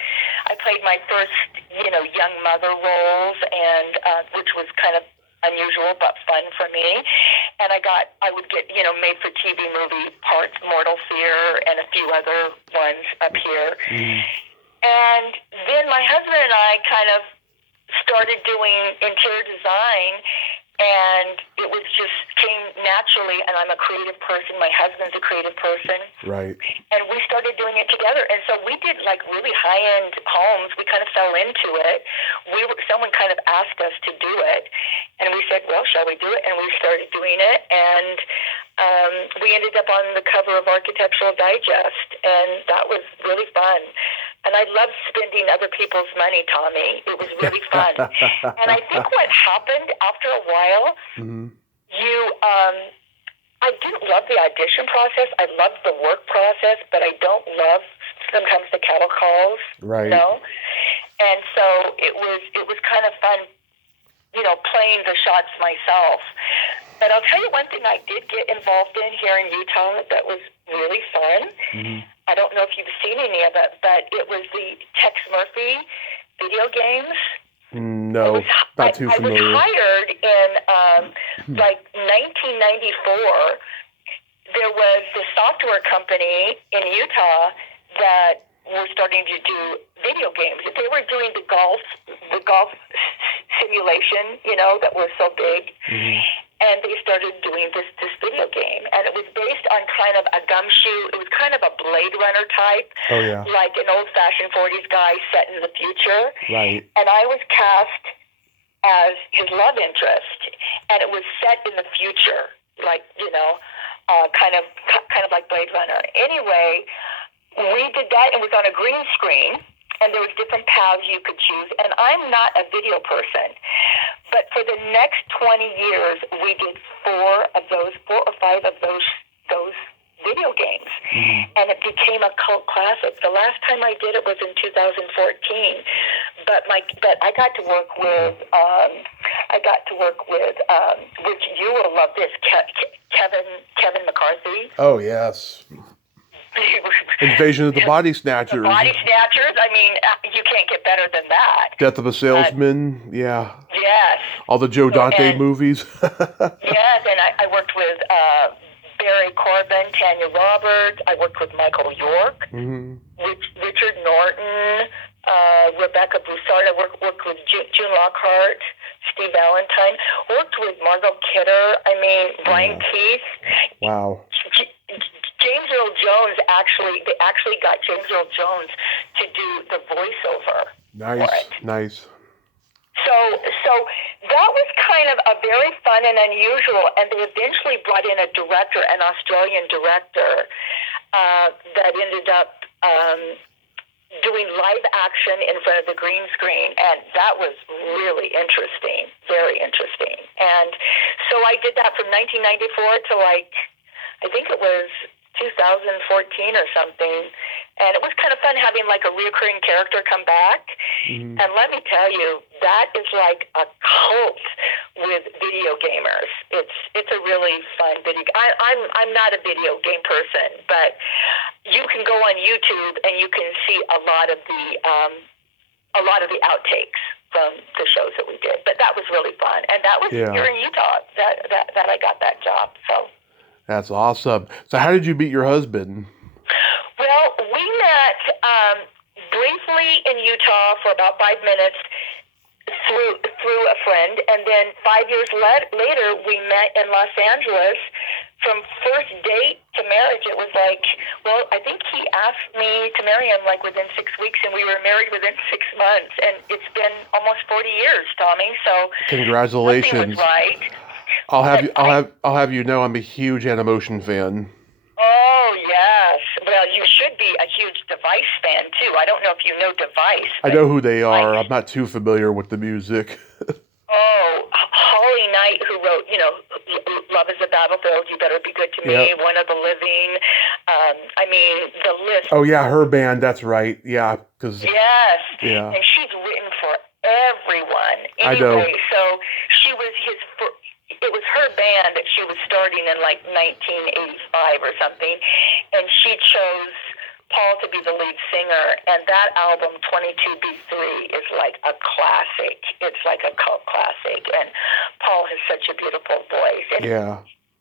my first, you know, young mother roles, and which was kind of unusual but fun for me. And I would get, you know, made for TV movie parts, Mortal Fear, and a few other ones up here. And then my husband and I kind of started doing interior design, and it was just came naturally. And I'm a creative person. My husband's a creative person. Right. And we started doing it together. And so we did like really high-end homes. We kind of fell into it. Someone kind of asked us to do it, and we said, well, shall we do it? And we started doing it, and we ended up on the cover of Architectural Digest, and that was really fun. And I love spending other people's money, Tommy. It was really fun. And I think what happened after a while, I didn't love the audition process. I loved the work process, but I don't love sometimes the cattle calls. Right. You know? And so it was kind of fun playing the shots myself. But I'll tell you one thing I did get involved in here in Utah that was really fun. Mm-hmm. I don't know if you've seen any of it, but it was the Tex Murphy video games. No, not too familiar. I was hired in like 1994. There was this software company in Utah that were starting to do video games. They were doing the golf simulation, that was so big. Mm-hmm. And they started doing this video game. And it was based on kind of a gumshoe. It was kind of a Blade Runner type. Oh, yeah. Like an old-fashioned 40s guy set in the future. Right. And I was cast as his love interest. And it was set in the future, like, kind of like Blade Runner. Anyway, we did that. It was on a green screen. And there was different paths you could choose. And I'm not a video person. But for the next 20 years, we did 4 or 5 of those video games. Mm-hmm. And it became a cult classic. The last time I did it was in 2014. But I got to work with which you will love this, Kevin McCarthy. Oh, yes. Invasion of the Body Snatchers. The Body Snatchers. I mean, you can't get better than that. Death of a Salesman. Yeah. Yes. All the Joe Dante movies. Yes, and I worked with Barry Corbin, Tanya Roberts. I worked with Michael York, Richard Norton, Rebecca Broussard. I worked with June Lockhart, Steve Valentine. Worked with Margot Kidder. I mean, Brian Keith. Wow. James Earl Jones they actually got James Earl Jones to do the voiceover. Nice. So that was kind of a very fun and unusual, and they eventually brought in a director, an Australian director, that ended up doing live action in front of the green screen, and that was really interesting, very interesting. And so I did that from 1994 to I think it was 2014 or something, and it was kind of fun having a reoccurring character come back. Mm-hmm. And let me tell you, that is like a cult with video gamers. It's a really fun video. I'm not a video game person, but you can go on YouTube and you can see a lot of the outtakes from the shows that we did. But that was really fun, and that was here in Utah that I got that job. So. That's awesome. So how did you meet your husband? Well, we met briefly in Utah for about 5 minutes through a friend, and then 5 years later we met in Los Angeles. From first date to marriage, it was I think he asked me to marry him within 6 weeks, and we were married within 6 months, and it's been almost 40 years, Tommy. So congratulations. Nothing was right. I'll have you know I'm a huge Animotion fan. Oh yes. Well, you should be a huge Device fan too. I don't know if you know Device. I know who they are. I'm not too familiar with the music. Holly Knight, who wrote, Love is a Battlefield, You Better Be Good to Me, One of the Living. I mean, the list. Oh yeah, her band. That's right. Yeah, because yes. Yeah. And she's written for everyone. Anyway, I know. So she was it was her band that she was starting in 1985 or something, and she chose Paul to be the lead singer, and that album 22B3 is like a classic. It's like a cult classic, and Paul has such a beautiful voice. And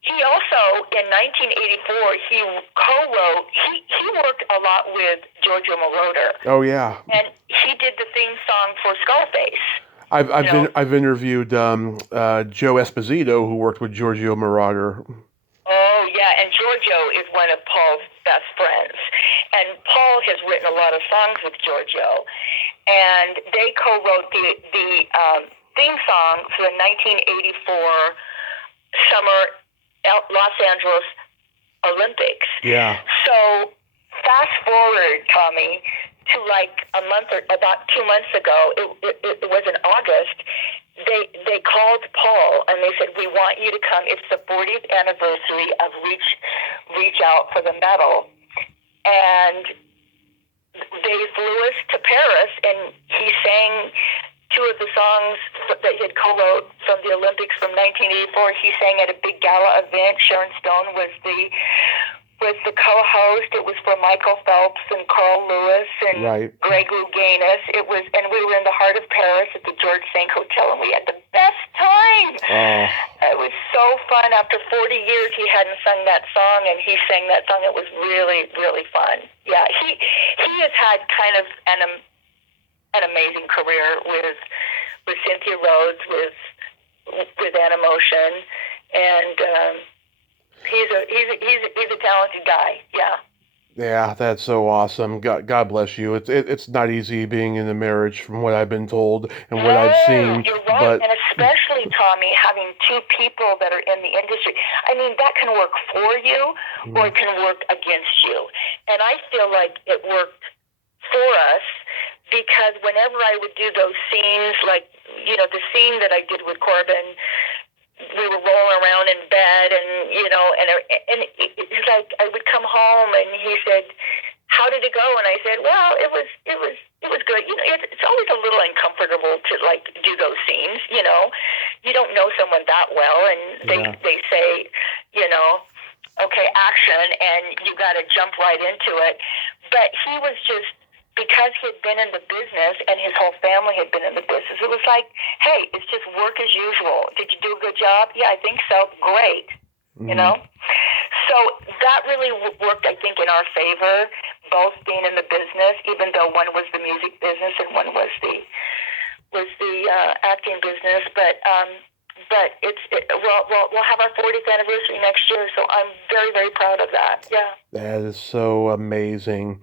he also, in 1984, he co-wrote, he worked a lot with Giorgio Moroder. Oh yeah. And he did the theme song for Skullface. I've interviewed Joe Esposito, who worked with Giorgio Moroder. Oh yeah, and Giorgio is one of Paul's best friends, and Paul has written a lot of songs with Giorgio, and they co-wrote the theme song for the 1984 Summer Los Angeles Olympics. Yeah. So fast forward, Tommy, to about 2 months ago, it was in August, they called Paul and they said, we want you to come. It's the 40th anniversary of Reach Out for the Medal. And they flew us to Paris, and he sang 2 of the songs that he had co-wrote for from the Olympics from 1984. He sang at a big gala event. Sharon Stone was the co-host. It was for Michael Phelps and Carl Lewis and Greg Louganis. And we were in the heart of Paris at the George V Hotel, and we had the best time. Oh. It was so fun. After 40 years, he hadn't sung that song, and he sang that song. It was really, really fun. Yeah, he has had kind of an amazing career with Cynthia Rhodes, with Animotion, and he's a talented guy. Yeah. Yeah, that's so awesome. God bless you. It's not easy being in a marriage, from what I've been told and what I've seen. You're right, and especially, Tommy, having two people that are in the industry. I mean, that can work for you, or it can work against you. And I feel like it worked for us, because whenever I would do those scenes, like, the scene that I did with Corbin, we were rolling around in bed, and it's like I would come home, and he said, "How did it go?" And I said, "Well, it was good." It's always a little uncomfortable to like do those scenes. You don't know someone that well, and they say, "Okay, action," and you got to jump right into it. But he was just, because he had been in the business and his whole family had been in the business, it was like, hey, it's just work as usual. Did you do a good job? Yeah, I think so. Great. So that really worked, I think, in our favor, both being in the business, even though one was the music business and one was the acting business. But we'll have our 40th anniversary next year, so I'm very, very proud of that. Yeah. That is so amazing.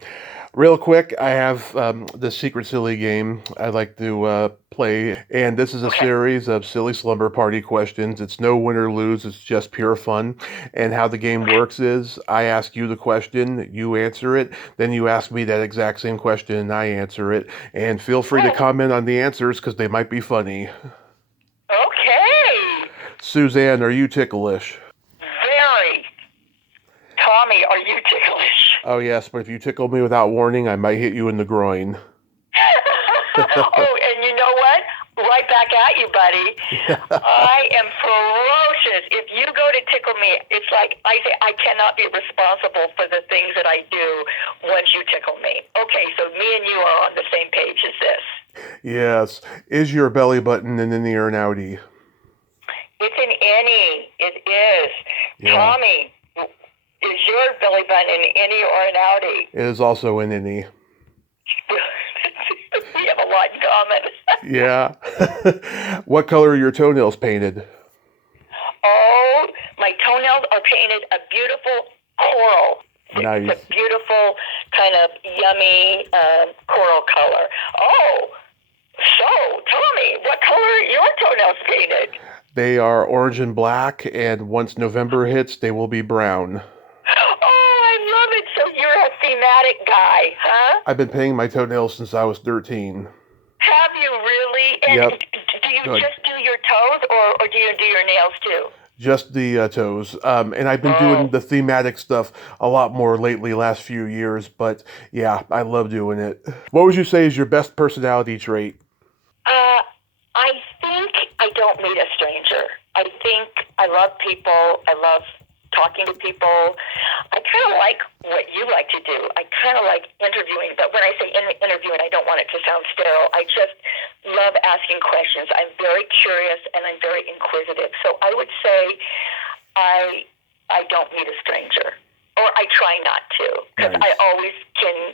Real quick, I have the Secret Silly game I'd like to play, and this is a series of silly slumber party questions. It's no win or lose, it's just pure fun. And how the game works is, I ask you the question, you answer it, then you ask me that exact same question, and I answer it. And feel free to comment on the answers, because they might be funny. Okay. Suzanne, are you ticklish? Very. Tommy, are you ticklish? Oh, yes, but if you tickle me without warning, I might hit you in the groin. Oh, and you know what? Right back at you, buddy. I am ferocious. If you go to tickle me, it's like I say, I cannot be responsible for the things that I do once you tickle me. Okay, so me and you are on the same page as this. Yes. Is your belly button an innie or an outie? It's an innie. It is. Yeah. Tommy, is your belly button an innie or an outie? It is also an innie. We have a lot in common. Yeah. What color are your toenails painted? Oh, my toenails are painted a beautiful coral. Nice. It's a beautiful kind of yummy coral color. Oh, so Tommy, what color are your toenails painted? They are orange and black, and once November hits, they will be brown. Oh, I love it. So you're a thematic guy, huh? I've been painting my toenails since I was 13. Have you really? And Yep. do you just do your toes, or do you do your nails too? Just the toes. And I've been doing the thematic stuff a lot more lately, last few years. But yeah, I love doing it. What would you say is your best personality trait? I think I don't meet a stranger. I think I love people. I love talking to people. I kind of like what you like to do. I kind of like interviewing, but when I say interviewing, I don't want it to sound sterile. I just love asking questions. I'm very curious and I'm very inquisitive. So I would say I don't meet a stranger, or I try not to, because I always can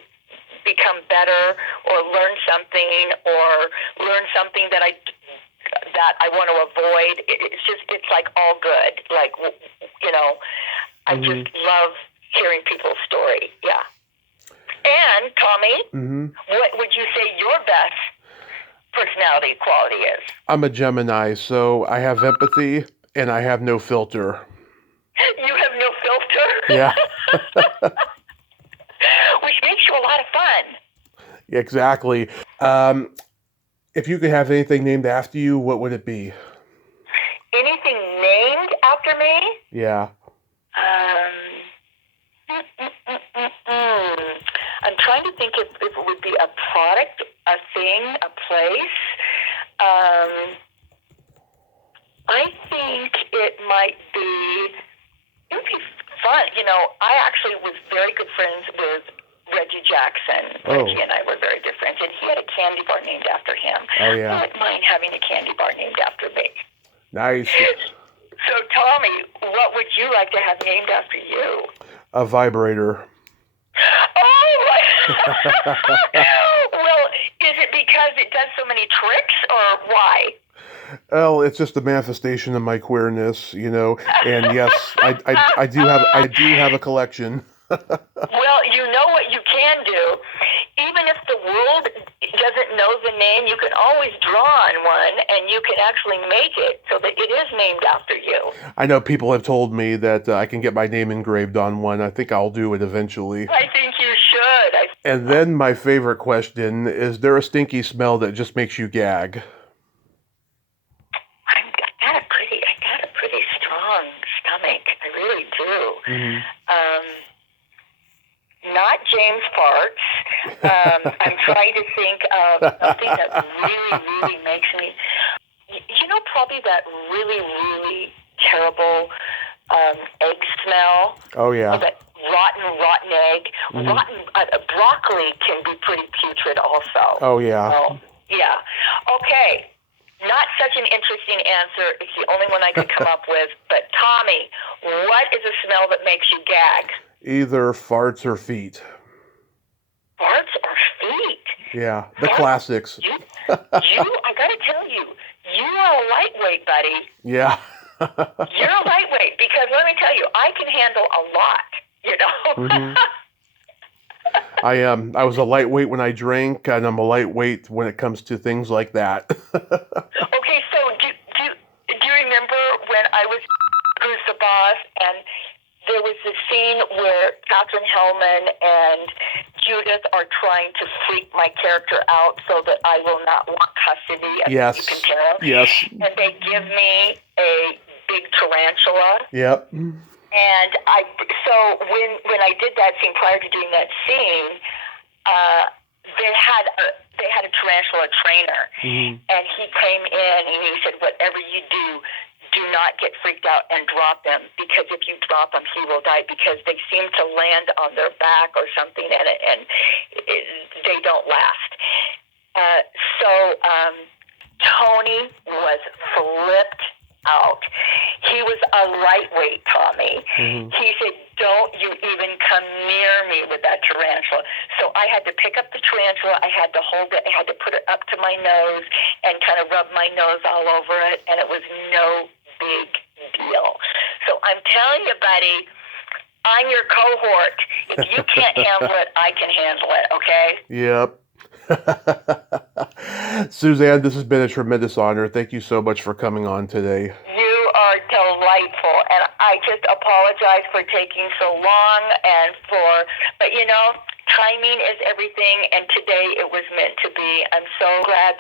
become better or learn something that I want to avoid. It's like all good. Like, I just love hearing people's story. Yeah. And Tommy, what would you say your best personality quality is? I'm a Gemini, so I have empathy and I have no filter. You have no filter? Yeah. Which makes you a lot of fun. Exactly. If you could have anything named after you, what would it be? Anything named after me? Yeah. I'm trying to think if it would be a product, a thing, a place. it would be fun. You know, I actually was very good friends with Reggie Jackson. Oh. Reggie and I were very good friends, and he had a candy bar named after him. Oh, yeah. I wouldn't mind having a candy bar named after me. Nice. So, Tommy, what would you like to have named after you? A vibrator. Oh, well, is it because it does so many tricks, or why? Well, it's just a manifestation of my queerness, you know. And yes, I do have a collection. Well, you know what you can do. Even if the world doesn't know the name, you can always draw on one, and you can actually make it so that it is named after you. I know people have told me that I can get my name engraved on one. I think I'll do it eventually. I think you should. And then my favorite question, is there a stinky smell that just makes you gag? I got a pretty strong stomach. I really do. Mm-hmm. Not James farts. I'm trying to think of something that really makes me... You know, probably that really terrible egg smell. Oh, yeah. Or that rotten egg. Mm-hmm. Broccoli can be pretty putrid also. Oh, yeah. So, yeah. Okay. Not such an interesting answer. It's the only one I could come up with. But, Tommy, what is a smell that makes you gag? Either farts or feet. Farts or feet? Yeah, the classics. I gotta tell you, you are a lightweight, buddy. Yeah. You're a lightweight, because let me tell you, I can handle a lot, you know? Mm-hmm. I was a lightweight when I drank, and I'm a lightweight when it comes to things like that. Okay, so do you remember when I was Who's the Boss, and there was this scene where Katherine Hellman and Judith are trying to freak my character out so that I will not want custody of Yes. you can tell. Yes. And they give me a big tarantula. Yep. And so when I did that scene, prior to doing that scene, they had a tarantula trainer, and he came in and he said, "Whatever you do not get freaked out and drop him, because if you drop him, he will die, because they seem to land on their back or something, and they don't last." So Tony was flipped out. He was a lightweight, Tommy. Mm-hmm. He said, "Don't you even come near me with that tarantula." So I had to pick up the tarantula, I had to hold it, I had to put it up to my nose and kind of rub my nose all over it, and it was no big deal. So I'm telling you, buddy, I'm your cohort. If you can't handle it, I can handle it, okay? Yep. Suzanne, this has been a tremendous honor. Thank you so much for coming on today. You are delightful, and I just apologize for taking so long, but you know, timing is everything, and today it was meant to be. I'm so glad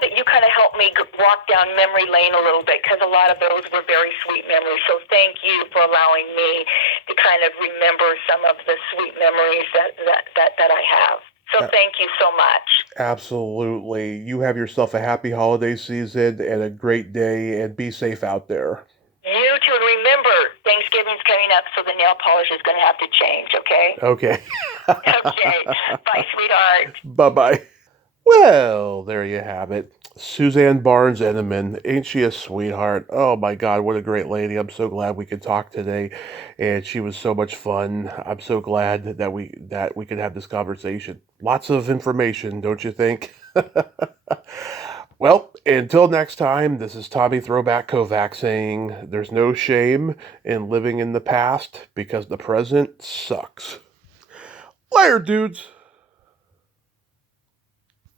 that you kind of helped me walk down memory lane a little bit, because a lot of those were very sweet memories. So thank you for allowing me to kind of remember some of the sweet memories that I have. So thank you so much. Absolutely. You have yourself a happy holiday season and a great day, and be safe out there. You too. And remember, Thanksgiving's coming up, so the nail polish is going to have to change, okay? Okay. Okay. Bye, sweetheart. Bye-bye. Well, there you have it. Suzanne Barnes Engemann, ain't she a sweetheart? Oh my God, what a great lady. I'm so glad we could talk today, and she was so much fun. I'm so glad that we could have this conversation. Lots of information, don't you think? Well, until next time, this is Tommy Throwback Kovac saying there's no shame in living in the past, because the present sucks. Later, dudes.